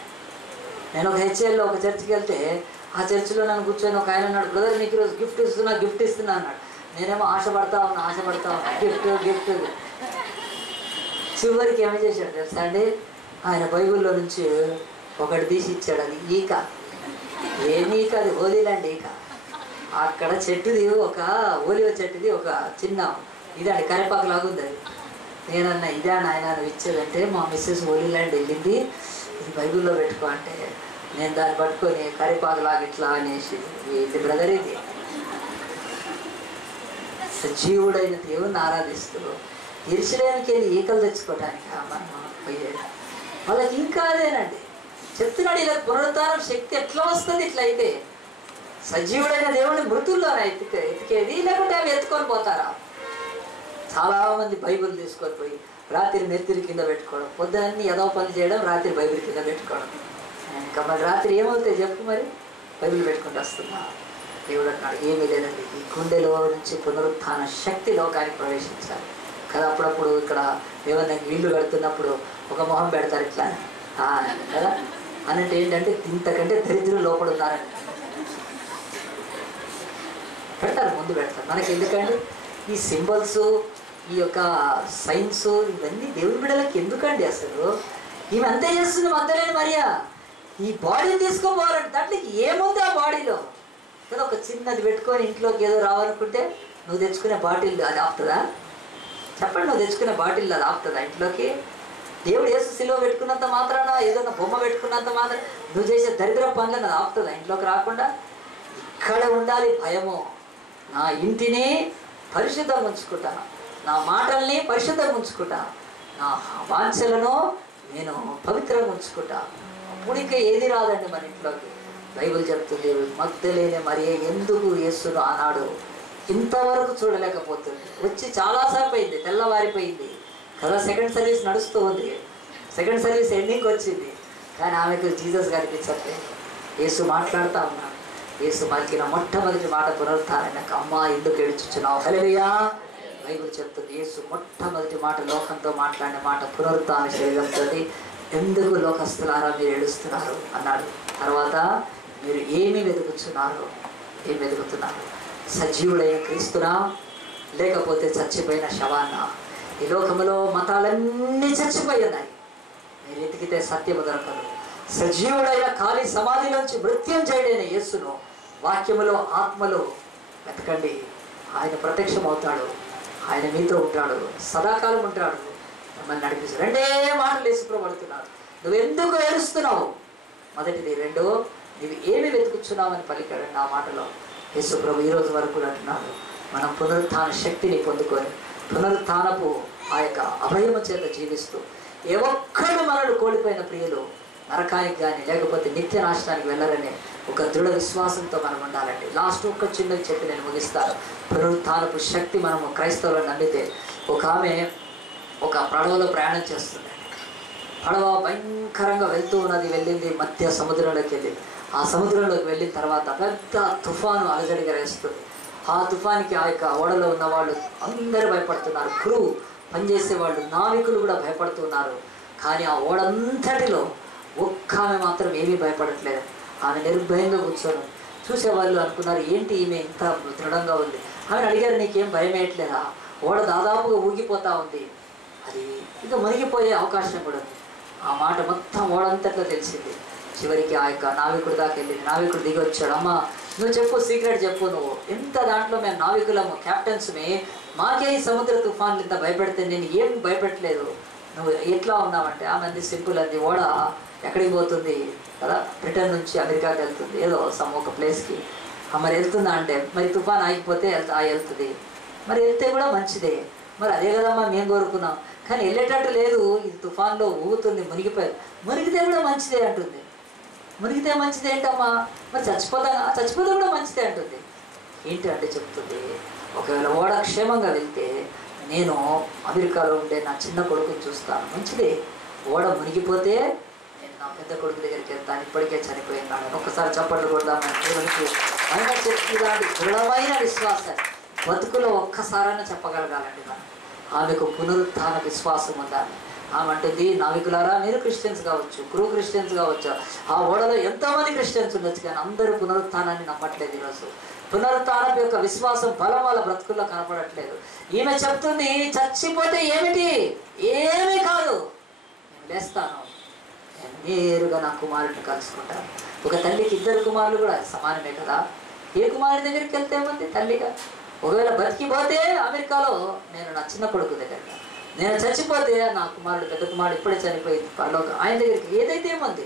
నేను ఒక హెచ్ఎల్లో ఒక చర్చికి వెళ్తే ఆ చర్చిలో నన్ను కూర్చొని ఒక ఆయన అన్నాడు, బ్రదర్ నీకు ఈరోజు గిఫ్ట్ ఇస్తున్నా అన్నాడు. నేనేమో ఆశపడతా ఉన్నా గిఫ్ట్. చివరికి ఏమి చేశాడు తెలుసా అండి, ఆయన బైబిల్లో నుంచి ఒకటి తీసి ఇచ్చాడు. అది ఈక. ఏమి ఈక? అది హోలీ ల్యాండ్ ఈక. అక్కడ చెట్టుది, ఒక ఓలివ చెట్టుది ఒక చిన్న ఇదండి, కరివేపాకు లాగుంది. అది నేనన్నా ఇదే నాయన నువ్వు ఇచ్చేదంటే, మా మిస్సెస్ హోలీ ల్యాండ్ వెళ్ళింది, ఇది బైబిల్లో పెట్టుకో అంటే నేను దాన్ని పట్టుకొని కరివేపాకు లాగా ఇట్లా అనేసి, ఇది బ్రదర్ ఇది సజీవుడైన దేవుని ఆరాధిస్తూ యెరూషలేముకి వెళ్ళి ఈకలు తెచ్చుకోవటానికి మనం పోయేది. వాళ్ళకి ఇంకా అదేనండి చెప్తున్నాడు. ఇలా పునరుద్ధారం శక్తి ఎట్లా వస్తుంది? ఇట్లా అయితే సజీవుడైన దేవుడిని మృతుల్లోనే ఎతికేది, లేకుంటే అవి ఎత్తుకొని పోతారా? చాలామంది బైబిల్ తీసుకొని పోయి రాత్రి నెత్తిరి కింద పెట్టుకోవడం, పొద్దున్నీ ఏదో పని చేయడం, రాత్రి బైబిల్ కింద పెట్టుకోవడం. ఇంకా మరి రాత్రి ఏమవుతాయి చెప్పు, మరి బైబిల్ పెట్టుకుంటూ వస్తున్నా. దేవుడు అన్నాడు ఏమీ లేదండి, ఈ గుండెలో నుంచి పునరుత్థాన శక్తి లోకానికి ప్రవేశించాలి కదా. అప్పుడప్పుడు ఇక్కడ ఏమన్నా ఇల్లు కడుతున్నప్పుడు ఒక మొహం పెడతారు ఇట్లా కదా, అనంటే ఏంటంటే ఇంతకంటే దరిద్రం లోపల ఉన్నారని పెడతారు, ముందు పెడతారు. మనకి ఎందుకండి ఈ సింబల్స్, ఈ యొక్క సైన్స్, ఇవన్నీ దేవుని బిడ్డలకి ఎందుకండి అసలు? ఈమె అంతే చేస్తుంది మధ్యలేని మరియా. ఈ బాడీని తీసుకోపోవాలంటే దాంట్లో ఏముంది ఆ బాడీలో కదా. ఒక చిన్నది పెట్టుకొని ఇంట్లోకి ఏదో రావాలనుకుంటే నువ్వు తెచ్చుకునే బాటిల్ అది ఆపుతుందా? చెప్పండి, నువ్వు తెచ్చుకునే బాటిల్ అది ఆపుతుందా ఇంట్లోకి? దేవుడు యేసు సిలువ పెట్టుకున్నంత మాత్రాన, ఏదన్నా బొమ్మ పెట్టుకున్నంత మాత్రం నువ్వు చేసే దరిద్ర పనులను అది ఆపుతుందా ఇంట్లోకి రాకుండా? ఇక్కడ ఉండాలి భయము. నా ఇంటిని పరిశుద్ధంగా ఉంచుకుంటా, నా మాటల్ని పరిశుద్ధంగా ఉంచుకుంటా, నా వాంఛలను నేను పవిత్రంగా ఉంచుకుంటా. అప్పుడు ఇంకా ఏది రాదండి మన ఇంట్లోకి. బైబిల్ చెప్తుంది మగ్దలేని మరి ఎందుకు యేసును ఆనాడు ఇంతవరకు చూడలేకపోతుంది. వచ్చి చాలాసేపు అయింది, తెల్లవారిపోయింది కదా. సెకండ్ సర్వీస్ నడుస్తూ ఉంది, సెకండ్ సర్వీస్ ఎండింగ్కి వచ్చింది, కానీ ఆమెకు జీసస్ కనిపించట్లేదు. యేసు మాట్లాడుతూ ఉన్నాడు. యేసు పలికిన మొట్టమొదటి మాట పునరుత్థానం. అమ్మ ఎందుకు ఏడుచుచున్నావు? హల్లెలూయా. బైబిల్ చెప్తుంది యేసు మొట్టమొదటి మాట లోకంతో మాట్లాడిన మాట పునరుత్థాన శరీరంతో, ఎందుకు లోకస్తులారా మీరు ఏడుస్తున్నారు అన్నాడు. తర్వాత మీరు ఏమి వెతుకుతున్నారు? ఏం వెతుకుతున్నారు? సజీవుడైన క్రీస్తునా, లేకపోతే చచ్చిపోయిన శవాన్నా? ఈ లోకములో మతాలన్నీ చచ్చిపోయి ఉన్నాయి, మీరు వెతికితే సత్యము దొరకదు. సజీవుడైన ఖాళీ సమాధిలోంచి మృత్యుంజయుడైన యేసును వాక్యములో ఆత్మలో వెతకండి. ఆయన ప్రత్యక్షం అవుతాడు, ఆయన మీతో ఉంటాడు, సదాకాలం ఉంటాడు, మిమ్మల్ని నడిపిస్తాడు. రెండే మాటలు యేసుప్రభుడుతున్నాడు. నువ్వు ఎందుకు ఏడుస్తున్నావు? మొదటిది. రెండో, నువ్వు ఏమి వెతుకుతున్నావని పలికాడు ఆ మాటలో యేసుప్రభు. ఈరోజు వరకు అంటున్నాడు మనం పునరుత్థాన శక్తిని పొందుకొని పునరుత్థానపు ఆ యొక్క అభయము చేత జీవిస్తూ ఏ ఒక్కడు మనల్ని కోల్పోయిన ప్రియులు నరకానికి కానీ లేకపోతే నిత్య నాశనానికి వెళ్ళరనే ఒక దృఢ విశ్వాసంతో మనం ఉండాలండి. లాస్ట్ ఒక్క చిన్నది చెప్పి నేను ముగిస్తాను. పునరుత్థానపు శక్తి మనము క్రైస్తవులను నమ్మితే, ఒక ఆమె ఒక పడవలో ప్రయాణం చేస్తుందండి. పడవ భయంకరంగా వెళ్తూ ఉన్నది, వెళ్ళింది మధ్య సముద్రంలోకి వెళ్ళింది. ఆ సముద్రంలోకి వెళ్ళిన తర్వాత పెద్ద తుఫాను అలజడిగా వేస్తుంది. ఆ తుఫానికి ఆ యొక్క ఓడలో ఉన్న వాళ్ళు అందరూ భయపడుతున్నారు. క్రూ పనిచేసే వాళ్ళు, నావికులు కూడా భయపడుతున్నారు. కానీ ఆ ఓడంతటిలో ఒక్క ఆమె మాత్రం ఏమీ భయపడట్లేదు. ఆమె నిర్భయంగా కూర్చొని చూసేవాళ్ళు అనుకున్నారు ఏంటి ఈమె ఇంత దృఢంగా ఉంది. ఆమెను అడిగారు నీకేం భయం వేయట్లేదా? ఓడ దాదాపుగా ఊగిపోతూ ఉంది, అది ఇంకా మునిగిపోయే అవకాశం కూడా ఉంది. ఆ మాట మొత్తం ఓడంతట్లో తెలిసింది. చివరికి ఆ యొక్క నావికుడి దాకా వెళ్ళింది. నావికుడు దిగి వచ్చాడు. అమ్మ నువ్వు చెప్పు, సీక్రెట్ చెప్పు, నువ్వు ఎంత దాంట్లో మేము నావికులము, క్యాప్టెన్స్ని, మాకే ఈ సముద్ర తుఫాన్లు ఇంత భయపెడితే నేను ఏం భయపెట్టలేదు, నువ్వు ఎట్లా ఉన్నావంటే ఆమె అంది సింపుల్ అంది, ఓడ ఎక్కడికి పోతుంది కదా, బ్రిటన్ నుంచి అమెరికాకి వెళ్తుంది, ఏదో ఒక ప్లేస్కి. మరి వెళ్తుందా అంటే మరి తుఫాన్ ఆగిపోతే వెళ్తుంది, మరి వెళ్తే కూడా మంచిదే, మరి అదే కదమ్మా మేము కోరుకున్నాం, కానీ వెళ్ళేటట్టు లేదు, ఇది తుఫాన్లో ఊగుతుంది, మునిగిపోయారు, మునిగితే కూడా మంచిదే అంటుంది. మునిగితే మంచిది ఏంటమ్మా, మరి చచ్చిపోతే కూడా మంచిదే అంటుంది. ఏంటి అంటే చెప్తుంది, ఒకవేళ ఓడ క్షేమంగా వెళ్తే నేను అమెరికాలో ఉండే నా చిన్న కొడుకుని చూస్తాను, మంచిదే. ఓడ మునిగిపోతే నేను నా పెద్ద కొడుకు దగ్గరికి వెళ్తాను, ఇప్పటికే చనిపోయినాడు. ఒక్కసారి చప్పట్లు కొడదామని దేవునికి ఆయన చెప్పిలాంటి దృఢమైన విశ్వాసం బతుకులో ఒక్కసారైనా చెప్పగలగాలండి మనం. ఆమెకు పునరుత్థాన విశ్వాసం ఉండాలి. ఆమె అంటుంది, నావికులారా మీరు క్రిస్టియన్స్ కావచ్చు, క్రూ క్రిస్టియన్స్ కావచ్చు, ఆ ఓడలో ఎంతోమంది క్రిస్టియన్స్ ఉండొచ్చు, కానీ అందరూ పునరుత్థానాన్ని నమ్మట్లేదు. ఈరోజు పునరుత్థానం యొక్క విశ్వాసం బలం వాళ్ళ బ్రతుకుల్లో కనపడట్లేదు. ఈమె చెప్తుంది చచ్చిపోతే ఏమిటి, ఏమీ కాదు, నేను లేస్తాను, నేను నేరుగా నా కుమారుడిని కలుసుకుంటాను. ఒక తల్లికి ఇద్దరు కుమారులు కూడా సమానమే కదా. ఏ కుమారుడి దగ్గరికి వెళ్తే ఏమంది తల్లిగా, ఒకవేళ బతికిపోతే అమెరికాలో నేను నా చిన్న కొడుకు దగ్గర, నేను చచ్చిపోతే నా కుమారుడు పెద్ద కుమారుడు ఇప్పుడే చనిపోయింది పరలోక ఆయన దగ్గరికి, ఏదైతే ఏముంది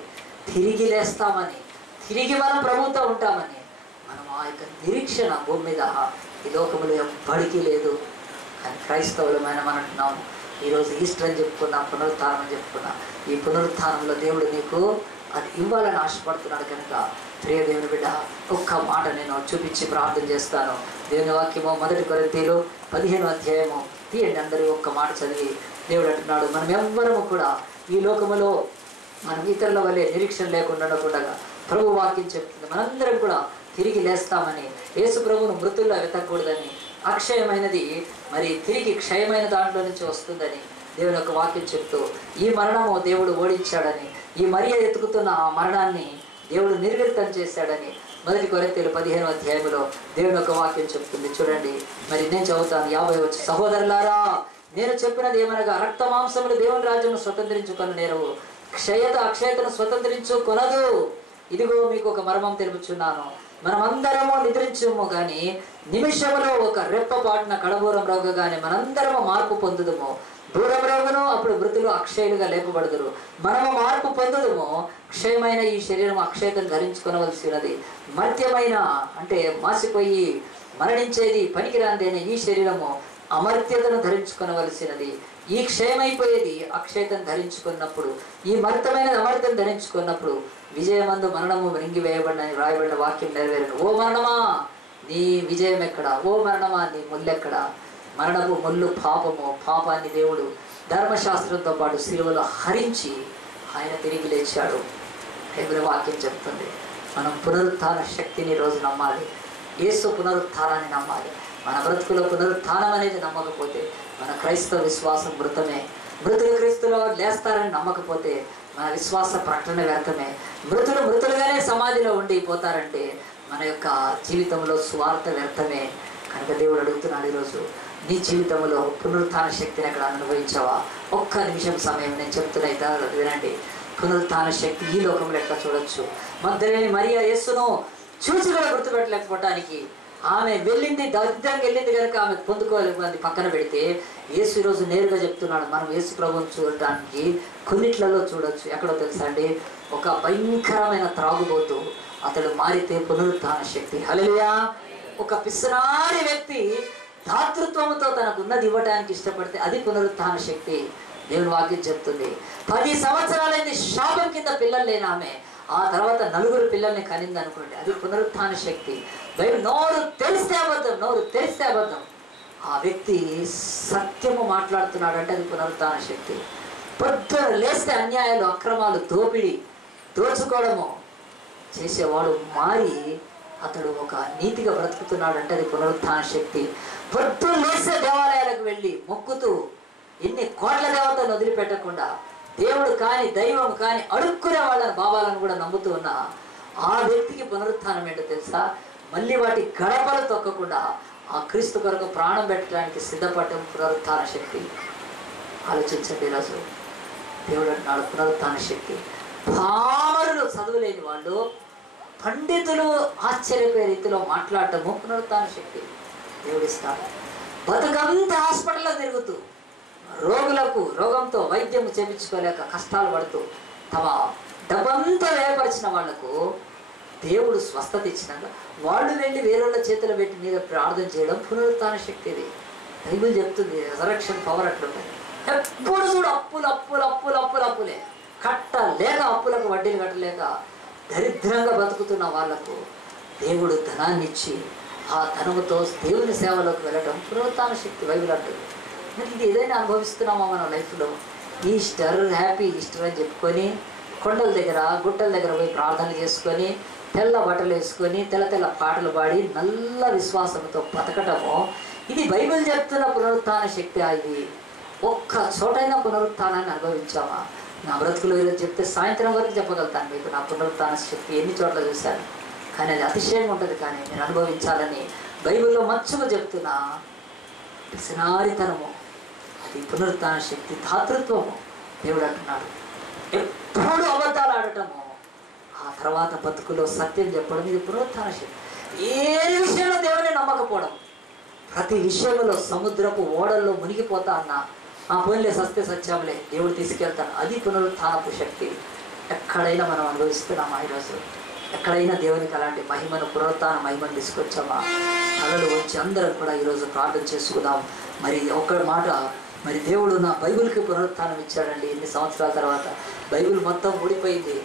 తిరిగి లేస్తామని, తిరిగి మనం ప్రభుత్వం ఉంటామని మనం ఆ యొక్క నిరీక్షణ భూమి మీద ఈ లోకములో ఎప్పటికీ లేదు. కానీ క్రైస్తవులమైన మనం అంటున్నాము, ఈరోజు ఈస్టర్ అని చెప్పుకున్నా, పునరుత్థానం అని చెప్పుకున్నా, ఈ పునరుత్థానంలో దేవుడు నీకు అది ఇవ్వాలని ఆశపడుతున్నాడు. కనుక ప్రియ దేవుని బిడ్డ, ఒక్క మాట నేను చూపించి ప్రార్థన చేస్తాను. దేవుని వాక్యము 1 కొరింథీయులు 15వ అధ్యాయము తీయండి అందరూ, ఒక్క మాట చదివి. దేవుడు అంటున్నాడు, మనం ఎవ్వరము కూడా ఈ లోకములో మనం ఇతరుల వల్లే నిరీక్షణ లేకుండా ఉండకుండా ప్రభు వాక్యం చెప్తుంది మనందరం కూడా తిరిగి లేస్తామని, యేసు ప్రభువును మృతుల్లో వెతకూడదని, అక్షయమైనది మరి తిరిగి క్షయమైన దాంట్లో నుంచి వస్తుందని దేవుని యొక్క వాక్యం చెప్తూ, ఈ మరణము దేవుడు ఓడించాడని, ఈ మరియ ఎత్తుకుతున్న ఆ మరణాన్ని దేవుడు నిర్విర్తం చేశాడని 1 కొరింథీయులు 15వ అధ్యాయంలో దేవుని యొక్క వాక్యం చెప్తుంది. చూడండి, మరి నేను చదువుతాను 50 వచ్చి, సహోదరులారా నేను చెప్పినది ఏమనగా, రక్త మాంసములు దేవుని రాజ్యము స్వతంత్రించుకొని నేరవు, క్షయత అక్షయతను స్వతంత్రించుకొనదు. ఇదిగో మీకు ఒక మర్మం తెలుపుచున్నాను, మనమందరము నిద్రించుము గాని నిమిషములో ఒక రెప్పపాటున కడబూరం రోగగానే మనందరము మార్పు పొందుదుము. దూరం రోగను అప్పుడు మృతులు అక్షయులుగా లేపబడుదురు. మనము మార్పు పొందుదుము. క్షయమైన ఈ శరీరం అక్షయతను ధరించుకొనవలసినది, మర్త్యమైన అంటే మాసిపోయి మరణించేది పనికిరాందేనే ఈ శరీరము అమర్త్యతను ధరించుకొనవలసినది. ఈ క్షయమైపోయేది అక్షయతను ధరించుకున్నప్పుడు, ఈ మర్తమైనది అమర్త్యం ధరించుకున్నప్పుడు విజయమందు మరణము మృంగివేయబడినని వ్రాయబడిన వాక్యం నెరవేరును. ఓ మరణమా నీ విజయం ఎక్కడ? ఓ మరణమా నీ ముల్లెక్కడ? మరణము ముళ్ళు పాపము, పాపాన్ని దేవుడు ధర్మశాస్త్రంతో పాటు శిలువలో హరించి ఆయన తిరిగి లేచాడు. దేవుని వాక్యం చెప్తుంది. మనం పునరుత్థాన శక్తిని రోజు నమ్మాలి. యేసు పునరుత్థానాన్ని నమ్మాలి. మన బ్రతుకులో పునరుత్థానం అనేది నమ్మకపోతే మన క్రైస్తవ విశ్వాసం మృతమే. మృతులు క్రీస్తులో లేస్తారని నమ్మకపోతే మన విశ్వాస ప్రకటన వ్యర్థమే. మృతులుగానే సమాధిలో ఉండిపోతారంటే మన యొక్క జీవితంలో స్వార్థ వ్యర్థమే. కనుక దేవుడు అడుగుతున్నాడు ఈరోజు, నీ జీవితంలో పునరుత్థాన శక్తిని ఎక్కడ అనుభవించావా? ఒక్క నిమిషం సమయం నేను చెప్తున్నా వినండి. పునరుత్థాన శక్తి ఈ లోకంలో ఎట్లా చూడొచ్చు? మగ్దలేని మరియ యేసును చూసి కూడా గుర్తుపెట్టలేకపోవటానికి ఆమె వెళ్ళింది, దరిద్రంగా వెళ్ళింది కనుక ఆమె పొందుకోలేకపోయింది పక్కన పెడితే, యేసు ఈరోజు నేరుగా చెప్తున్నాడు మనం యేసు ప్రభువుని చూడటానికి కొన్నిట్లలో చూడొచ్చు. ఎక్కడో తెలుసా అండి? ఒక భయంకరమైన త్రాగుబోతు అతడు మారితే పునరుత్థాన శక్తి. హల్లెలూయా. ఒక పిసనారి వ్యక్తి దాతృత్వంతో తనకు ఉన్నది ఇవ్వడానికి ఇష్టపడితే అది పునరుత్థాన శక్తి. దేవుని వాక్యం చెప్తుంది. 10 సంవత్సరాలైంది శాపం కింద పిల్లలు లేని ఆమె ఆ తర్వాత 4 పిల్లల్ని కనింది అనుకోండి, అది పునరుత్థాన శక్తి. నోరు తెలిస్తే అబద్ధం. ఆ వ్యక్తి సత్యము మాట్లాడుతున్నాడు అంటే అది పునరుత్థాన శక్తి. పొద్దున లేస్తే అన్యాయాలు, అక్రమాలు, దోపిడీ, దోచుకోవడము చేసేవాడు మారి అతడు ఒక నీతిగా బ్రతుకుతున్నాడు అంటే అది పునరుత్థాన శక్తి. పొద్దున లేస్తే దేవాలయాలకు వెళ్ళి మొక్కుతూ ఎన్ని కోట్ల దేవతలను వదిలిపెట్టకుండా దేవుడు కానీ దైవం కానీ అడుక్కునే వాళ్ళని బాబాలను కూడా నమ్ముతూ ఉన్న ఆ వ్యక్తికి పునరుత్థానం ఏంటో తెలుసా? మళ్ళీ వాటి గడపలు తొక్కకుండా ఆ క్రీస్తు కొరకు ప్రాణం పెట్టడానికి సిద్ధపడటం పునరుత్థాన శక్తి. ఆలోచించండి ఈరోజు. దేవుడు అంటున్నాడు పునరుత్థాన శక్తి. పామరులు, చదువులేని వాళ్ళు, పండితులు ఆశ్చర్యపోయే రీతిలో మాట్లాడటము పునరుత్థాన శక్తి దేవుడిస్తాడు. బతుకంతా హాస్పిటల్లో తిరుగుతూ రోగంతో వైద్యం చేయించుకోలేక కష్టాలు పడుతూ తమ డబ్బంతా వేయపరిచిన వాళ్లకు దేవుడు స్వస్థత ఇచ్చినాక వాళ్ళు వెళ్ళి వేరేళ్ళ చేతులు పెట్టి మీద ప్రార్థన చేయడం పునరుత్థాన శక్తి. ఇది బైబిల్ చెప్తుంది. రెజరెక్షన్ పవర్ అట్లుంటుంది. ఎప్పుడు చూడు అప్పులే కట్టలేక, అప్పులకు వడ్డీలు కట్టలేక దరిద్రంగా బతుకుతున్న వాళ్లకు దేవుడు ధనాన్ని ఇచ్చి ఆ ధనముతో దేవుని సేవలోకి వెళ్ళడం పునరుత్థాన శక్తి బైబిల్ అంటుంది. మరి ఇది ఏదైనా అనుభవిస్తున్నామా మన లైఫ్లో? ఈస్టర్, హ్యాపీ ఈస్టర్ అని చెప్పుకొని కొండల దగ్గర, గుట్టల దగ్గర పోయి ప్రార్థన చేసుకొని, తెల్ల బట్టలు వేసుకొని, తెల్ల పాటలు పాడి నల్ల విశ్వాసంతో బతకటము ఇది బైబిల్ చెప్తున్న పునరుత్థాన శక్తి. ఇది ఒక్క చోటైనా పునరుత్థానాన్ని అనుభవించామా? నా బ్రతుకులో ఈరోజు చెప్తే సాయంత్రం వరకు చెప్పగలుగుతాను మీకు నా పునరుత్థాన శక్తి ఎన్ని చోట్ల చూశాను. కానీ అది అతిశయంగా ఉంటుంది. కానీ నేను అనుభవించాలని బైబిల్లో మచ్చుగా చెప్తున్నా పిసినారితనము అది పునరుత్థాన శక్తి. దాతృత్వము దేవుడు అంటున్నాడు. ఎప్పుడు అబద్ధాలు ఆడటము, ఆ తర్వాత బతుకులో సత్యం చెప్పడం ఇది పునరుత్థాన శక్తి. ఏ విషయంలో దేవుని నమ్మకపోవడం, ప్రతి విషయంలో సముద్రపు ఓడల్లో మునిగిపోతా అన్నా ఆ పోయిలే సస్తే సత్యంలే దేవుడు తీసుకెళ్తాను, అది పునరుత్థానపు శక్తి. ఎక్కడైనా మనం అనుభవిస్తున్నామా ఈరోజు? ఎక్కడైనా దేవునికి అలాంటి మహిమను, పునరుత్థాన మహిమను తీసుకొచ్చామా? తలలు వచ్చి అందరం కూడా ఈరోజు ప్రార్థన చేసుకుందాం. మరి ఒక్క మాట, మరి దేవుడు నా బైబిల్కి పునరుత్థానం ఇచ్చాడండి. ఎన్ని సంవత్సరాల తర్వాత బైబిల్ మొత్తం ఊడిపోయింది,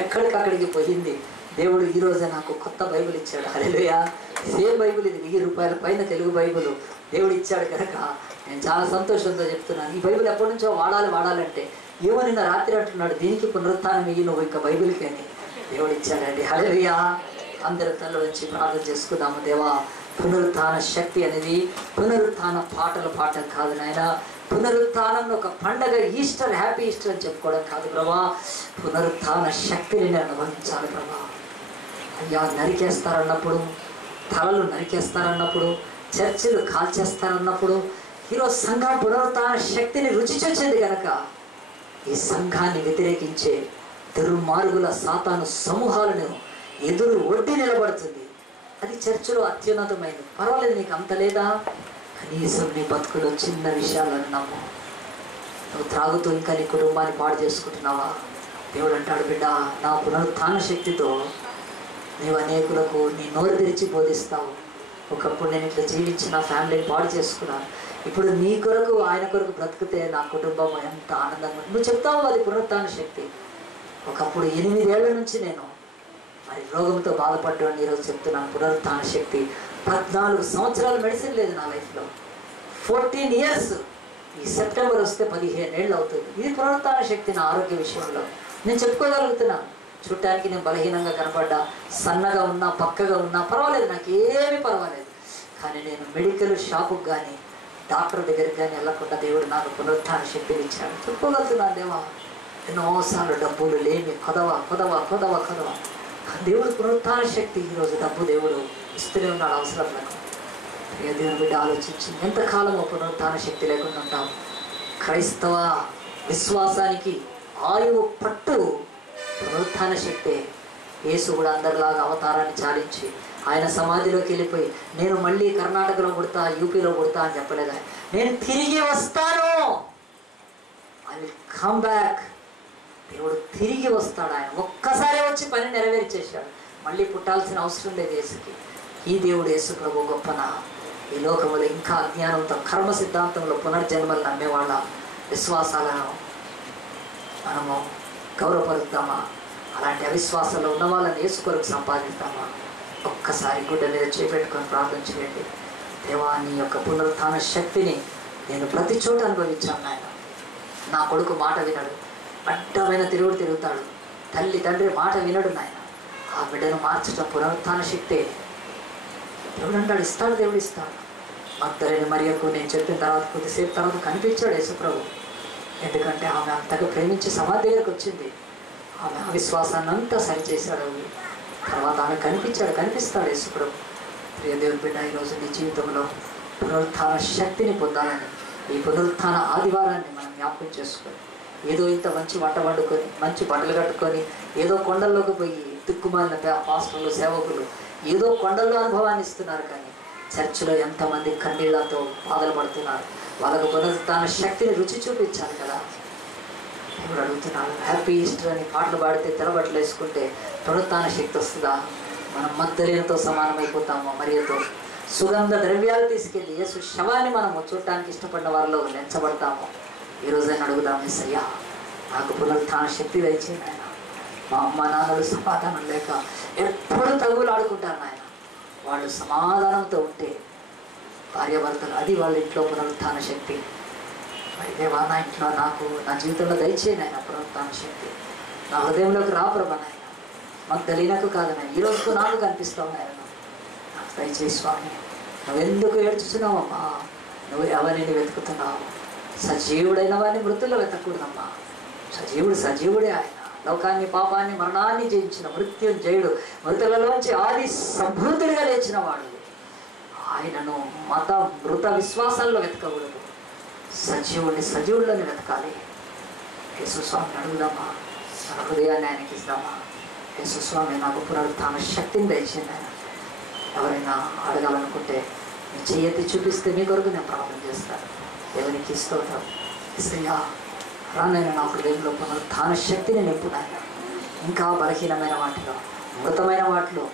ఎక్కడికక్కడికి పోయింది. దేవుడు ఈరోజే నాకు కొత్త బైబిల్ ఇచ్చాడు. హల్లెలూయా. సేమ్ బైబిల్, ఇది 1000 రూపాయల పైన తెలుగు బైబిల్ దేవుడు ఇచ్చాడు కనుక నేను చాలా సంతోషంతో చెప్తున్నాను. ఈ బైబిల్ ఎప్పటి నుంచో వాడాలంటే ఏమో నిన్న రాత్రి అంటున్నాడు, దీనికి పునరుత్థానం ఇయ్యి నువ్వు ఇంకా బైబిల్కి అని దేవుడు ఇచ్చాడండి. హల్లెలూయా. అందరి తల్లి వచ్చి ప్రార్థన చేసుకుందాము. దేవా, పునరుత్థాన శక్తి అనేది పునరుత్థాన పాటలు పాడటం కాదు నాయన. పునరుత్థానం ఒక పండగ, ఈస్టర్, హ్యాపీ ఈస్టర్ అని చెప్పుకోవడం కాదు ప్రభా. పునరుత్థాన శక్తిని నేను అనుభవించాలి ప్రభా. అయ్యా, నరికేస్తారన్నప్పుడు, తలలు నరికేస్తారన్నప్పుడు, చర్చిలు కాల్చేస్తారన్నప్పుడు ఈరోజు సంఘం పునరుత్థాన శక్తిని రుచి చూచింది కనుక ఈ సంఘాన్ని వ్యతిరేకించే దుర్మార్గుల సాతాను సమూహాలను ఎదురు ఒడ్డి నిలబడుతుంది. అది చర్చిలో అత్యున్నతమైనది. పర్వాలేదు, నీకు అంత లేదా? కనీసం నీ బతుకులో చిన్న విషయాలను నమ్ము. నువ్వు త్రాగుతూ ఇంకా నీ కుటుంబాన్ని పాడు చేసుకుంటున్నావా? దేవుడు అంటాడు, బిడ్డ, నా పునరుత్థాన శక్తితో నీవు అనేకులకు నీ నోరు తెరిచి బోధిస్తావు. ఒకప్పుడు నేను ఇట్లా జీవించి నా ఫ్యామిలీని పాడు చేసుకున్నాను, ఇప్పుడు నీ కొరకు ఆయన కొరకు బ్రతికితే నా కుటుంబం ఎంత ఆనందంగా, నువ్వు చెప్తావు. అది పునరుత్థాన శక్తి. ఒకప్పుడు 8 ఏళ్ల నుంచి నేను మరి రోగంతో బాధపడ్డాను. ఈరోజు చెప్తున్నాను పునరుత్థాన శక్తి. 14 సంవత్సరాలు మెడిసిన్ లేదు నా లైఫ్లో. 14 ఇయర్స్. ఈ సెప్టెంబర్ వస్తే 15 ఏళ్ళు అవుతుంది. ఇది పునరుత్థాన శక్తి. నా ఆరోగ్య విషయంలో నేను చెప్పుకోగలుగుతున్నాను. చూడటానికి నేను బలహీనంగా కనపడ్డా, సన్నగా ఉన్నా, పక్కగా ఉన్నా పర్వాలేదు, నాకు ఏమీ పర్వాలేదు. కానీ నేను మెడికల్ షాపుకి కానీ డాక్టర్ దగ్గరికి కానీ వెళ్ళకుండా దేవుడు నాకు పునరుత్థాన శక్తిని ఇచ్చాడు. చెప్పుకోగలుగుతున్నాను. దేవా, ఎన్నోసార్లు డబ్బులు లేని కొదవ దేవుడు పునరుత్థాన శక్తి. ఈరోజు డబ్బు దేవుడు ఇస్తూనే ఉన్నాడు అవసరాలకు. దేవుని బిడ్డ ఆలోచించి ఎంతకాలం పునరుత్థాన శక్తి లేకుండా ఉంటాం? క్రైస్తవ విశ్వాసానికి ఆయువు పట్టు పునరుత్థాన శక్తే. యేసు కూడా అందరిలాగా అవతారాన్ని చాలించి ఆయన సమాధిలోకి వెళ్ళిపోయి నేను మళ్ళీ కర్ణాటకలో పుడతా, యూపీలో పుడతా అని చెప్పలేదా? నేను తిరిగి వస్తాను, ఐ విల్ కమ్ బ్యాక్. దేవుడు తిరిగి వస్తాడు. ఆయన ఒక్కసారి వచ్చి పని నెరవేర్చేశాడు. మళ్ళీ పుట్టాల్సిన అవసరం లేదు యేసుకి. ఈ దేవుడు యేసు ప్రభు గొప్పన. ఈ లోకములో ఇంకా అజ్ఞానంతో కర్మ సిద్ధాంతంలో పునర్జన్మలు నమ్మేవాళ్ళ విశ్వాసాలను మనము గౌరవపరుద్దామా? అలాంటి అవిశ్వాసంలో ఉన్న వాళ్ళని యేసు కొరకు సంపాదిద్దామా? ఒక్కసారి గుడ్డ మీద చేపెట్టుకొని ప్రార్థన చేయండి. దేవా, నీ యొక్క పునరుత్థాన శక్తిని నేను ప్రతి చోట అనుభవించాను నాయన. నా కొడుకు మాట వినడు, అడ్డమైన తిరుగుడు తిరుగుతాడు. తల్లి తండ్రి మాట వినడు నాయన. ఆ బిడ్డను మార్చడం పునరుత్థాన శక్తే. దేవుడు అంటాడు, ఇస్తాడు, దేవుడు ఇస్తాడు. మగ్దలేని మరియకు నేను చెప్పిన తర్వాత కొద్దిసేపు తర్వాత కనిపించాడు యేసుప్రభు. ఎందుకంటే ఆమె అంతగా ప్రేమించి సమాధి దగ్గరకు వచ్చింది. ఆమె అవిశ్వాసాన్ని అంతా సరిచేశాడు. తర్వాత ఆమె కనిపిస్తాడు యేసుప్రభు. ప్రియ దేవుని బిడ్డ, ఈరోజు నీ జీవితంలో పునరుత్థాన శక్తిని పొందాలని ఈ పునరుత్థాన ఆదివారాన్ని మనం జ్ఞాపకం చేసుకొని, ఏదో ఇంత మంచి వంట వండుకొని, మంచి బట్టలు కట్టుకొని, ఏదో కొండల్లోకి పోయి దిక్కుమాలిన పాస్టర్లు, సేవకులు ఏదో కొండల్లో అనుభవాన్ని ఇస్తున్నారు. కానీ చర్చిలో ఎంతమంది కన్నీళ్లతో బాధలు పడుతున్నారు. వాళ్ళకు పునరుత్థాన శక్తిని రుచి చూపించాలి కదా. ఇప్పుడు అడుగుతున్నాను, హ్యాపీ ఈస్టర్ అని పాటలు పాడితే తెల్లబట్టలు వేసుకుంటే పునరుత్థాన శక్తి వస్తుందా? మనం మగ్దలేనతో సమానమైపోతాము. మరియతో సుగంధ ద్రవ్యాలు తీసుకెళ్ళి యేసు శవాన్ని మనము చూడటానికి ఇష్టపడిన వారిలో లెంచబడతాము. ఈరోజైనా అడుగుదాం, యేసయ్యా, నాకు పునరుత్థాన శక్తి దయచేయండి ఆయన. మా అమ్మ నాన్నలు సమాధానం లేక ఎప్పుడు తగులు ఆడుకుంటారు నాయన. వాళ్ళు సమాధానంతో ఉంటే భార్యాభర్తలు, అది వాళ్ళ ఇంట్లో పునరుత్థాన శక్తి. మరి దేవా, నా ఇంట్లో నాకు నా జీవితంలో దయచేయండి ఆయన పునరుత్థాన శక్తి. నా హృదయంలోకి రా ప్రభా నాయన. మగ్దలీనకు కాదు నాయన, ఈరోజు నాకు కనిపిస్తావు నాయన. నాకు దయచేసి స్వామి. నువ్వెందుకు ఏడ్చుతున్నావమ్మా? నువ్వు ఎవరిని వెతుకుతున్నావు? సజీవుడైన వారిని మృతుల్లో వెతకూడదమ్మా. సజీవుడే ఆయన. లోకాన్ని, పాపాన్ని, మరణాన్ని జయించిన మృత్యుంజయుడు, మృతులలోంచి ఆది సంభూతుడిగా లేచిన వాడు. ఆయనను మృత విశ్వాసాల్లో వెతకకూడదు. సజీవుడిని వెతకాలి. యేసుస్వామిని అడుగుదామా? మన హృదయాన్ని ఆయనకి ఇస్తామా? యేసుస్వామి, నాకు పునరుత్థాన శక్తిని దయచేయండి ఆయన. ఎవరైనా అడగాలనుకుంటే మీ చెయ్యెత్తి చూపిస్తే మీ కొరకు నేను ప్రార్థన చేస్తాను. దేవునికి స్తోత్రం. యేసయ్యా, రానైనా నా హృదయంలో పునరుత్థాన శక్తిని నింపునాయన. ఇంకా బలహీనమైన వాటిలో, మృతమైన వాటిలో,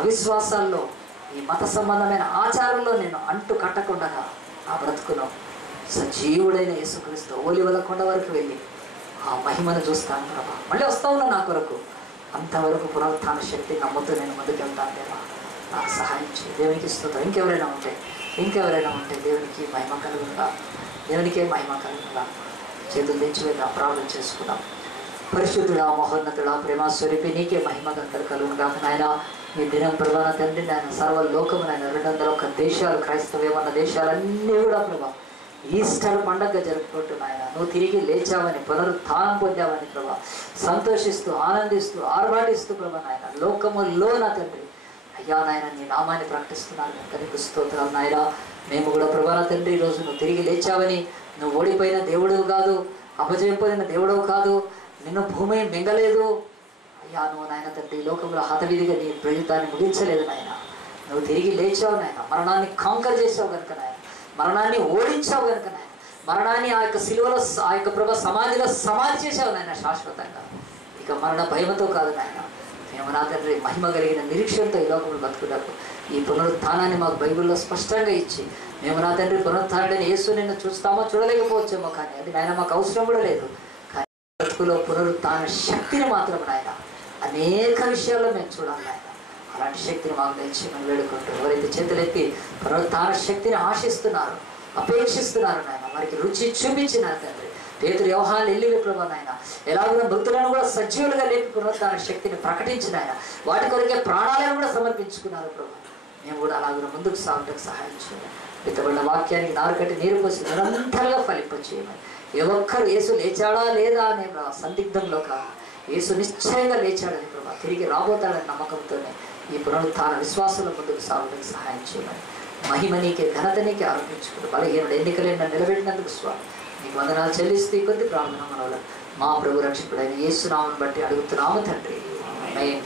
అవిశ్వాసాల్లో, ఈ మత సంబంధమైన ఆచారంలో నేను అంటు కట్టకుండా నా బ్రతుకులో సజీవుడైన యేసుక్రీస్తు ఓలివల కొండ వరకు వెళ్ళి ఆ మహిమను చూస్తాను ప్రభా. మళ్ళీ వస్తావున్నా నా కొరకు. అంతవరకు పునరుత్థాన శక్తి నమ్ముతూ నేను ముందుకు వెళ్తాను దేవా, నాకు సహాయం చేయి. దేవునికి స్తోత్రం. ఇంకెవరైనా ఉంటే దేవునికి మహిమ కలుగునుగా, దేవునికే మహిమ కలుగునుగా. చేతులు తెచ్చివేద్దాం, ప్రార్థన చేసుకుందాం. పరిశుద్ధుడా, మహోన్నతుడా, ప్రేమస్వరూపి, నీకే మహిమ గంటలు కలుగునుగా. నాయన ఈ దినం ప్రధాన తండ్రి, నాయన సర్వలోకము నాయన 201 దేశాలు, క్రైస్తవేమన్న దేశాలన్నీ కూడా ప్రభా ఈస్టర్ పండగ జరుపుకుంటున్నాయన. నువ్వు తిరిగి లేచావని, పునరుత్థానం పొందావని ప్రభా సంతోషిస్తూ, ఆనందిస్తూ, ఆర్భాటిస్తూ ప్రభా నాయన లోకములో నా తండ్రి అయ్యా నాయన నీ నామాన్ని ప్రకటిస్తున్నాను కనుక నీకు స్తోత్రాలు నాయన. మేము కూడా ప్రభా నా తండ్రి ఈరోజు నువ్వు తిరిగి లేచావని, నువ్వు ఓడిపోయిన దేవుడవు కాదు, అపజయం పొందిన దేవుడవు కాదు, నిన్ను భూమి మింగలేదు అయ్యా. నువ్వు నాయన తండ్రి ఈ లోకంలో హతవిధిగా నీ జీవితాన్ని ముగించలేదు నాయన. నువ్వు తిరిగి లేచావు నాయన, మరణాన్ని కాంకర్ చేసావు కనుక నాయన, మరణాన్ని ఓడించావు కనుక నాయన, మరణాన్ని ఆ యొక్క శిలువలో ఆ యొక్క ప్రభా సమాధిలో సమాధి చేసావు నాయన శాశ్వతంగా. ఇక మరణ భయంతో కాదు నాయన, మేము నా తండ్రి మహిమ కలిగిన నిరీక్షణతో ఈ లోకంలో బతుకుటకు ఈ పునరుత్థానాన్ని మాకు బైబిల్లో స్పష్టంగా ఇచ్చి, మేము నా తండ్రి పునరుత్థానాన్ని యేసు నిన్ను చూస్తామో చూడలేకపోవచ్చేమో, కానీ అది నాయన మాకు అవసరం కూడా లేదు. కానీ బ్రతుకులో పునరుత్థాన శక్తిని మాత్రం నాయన అనేక విషయాల్లో మేము చూడాలి నాయన. అలాంటి శక్తిని మాకు తెచ్చి మేము వేడుకుంటూ, ఎవరైతే చేతులెత్తి పునరుత్థాన శక్తిని ఆశిస్తున్నారు, అపేక్షిస్తున్నారు నాయన, వారికి రుచి చూపించినారు తండ్రి. పేతురు యోహాను ఎల్లి ప్రభా నాయన ఎలాగో మృతులను కూడా సజీవులుగా లేపి పునరుత్థాన శక్తిని ప్రకటించిన ఆయన, వాటి కొరకే ప్రాణాలను కూడా సమర్పించుకున్నారు ప్రభా. మేము కూడా అలాగే ముందుకు సాగడానికి సహాయం చేయాలి. విత్తబడిన వాక్యానికి నారు కట్టి నీరు పోసి నిరంతరంగా ఫలింపచేయమని. ఏ ఒక్కరు యేసు లేచాడా లేదా అనే సందిగ్ధంలో కాదు, యేసు నిశ్చయంగా లేచాడని ప్రభా, తిరిగి రాబోతాడని నమ్మకంతోనే ఈ పునరుత్థాన విశ్వాసంలో ముందుకు సాగడానికి సహాయం చేయమని. మహిమ నీకే, ఘనత నీకే ఆరోపించుకుంటూ బలహీనుడు ఎన్నికలైన నిలబెట్టినందుకు స్వామి నీకు వందనాలు చెల్లిస్తూ ఈ కొద్ది ప్రార్థన మనలో మా ప్రభు రక్షకుడైన యేసు నామమును బట్టి అడుగుతున్నాము తండ్రి. ఆమేన్.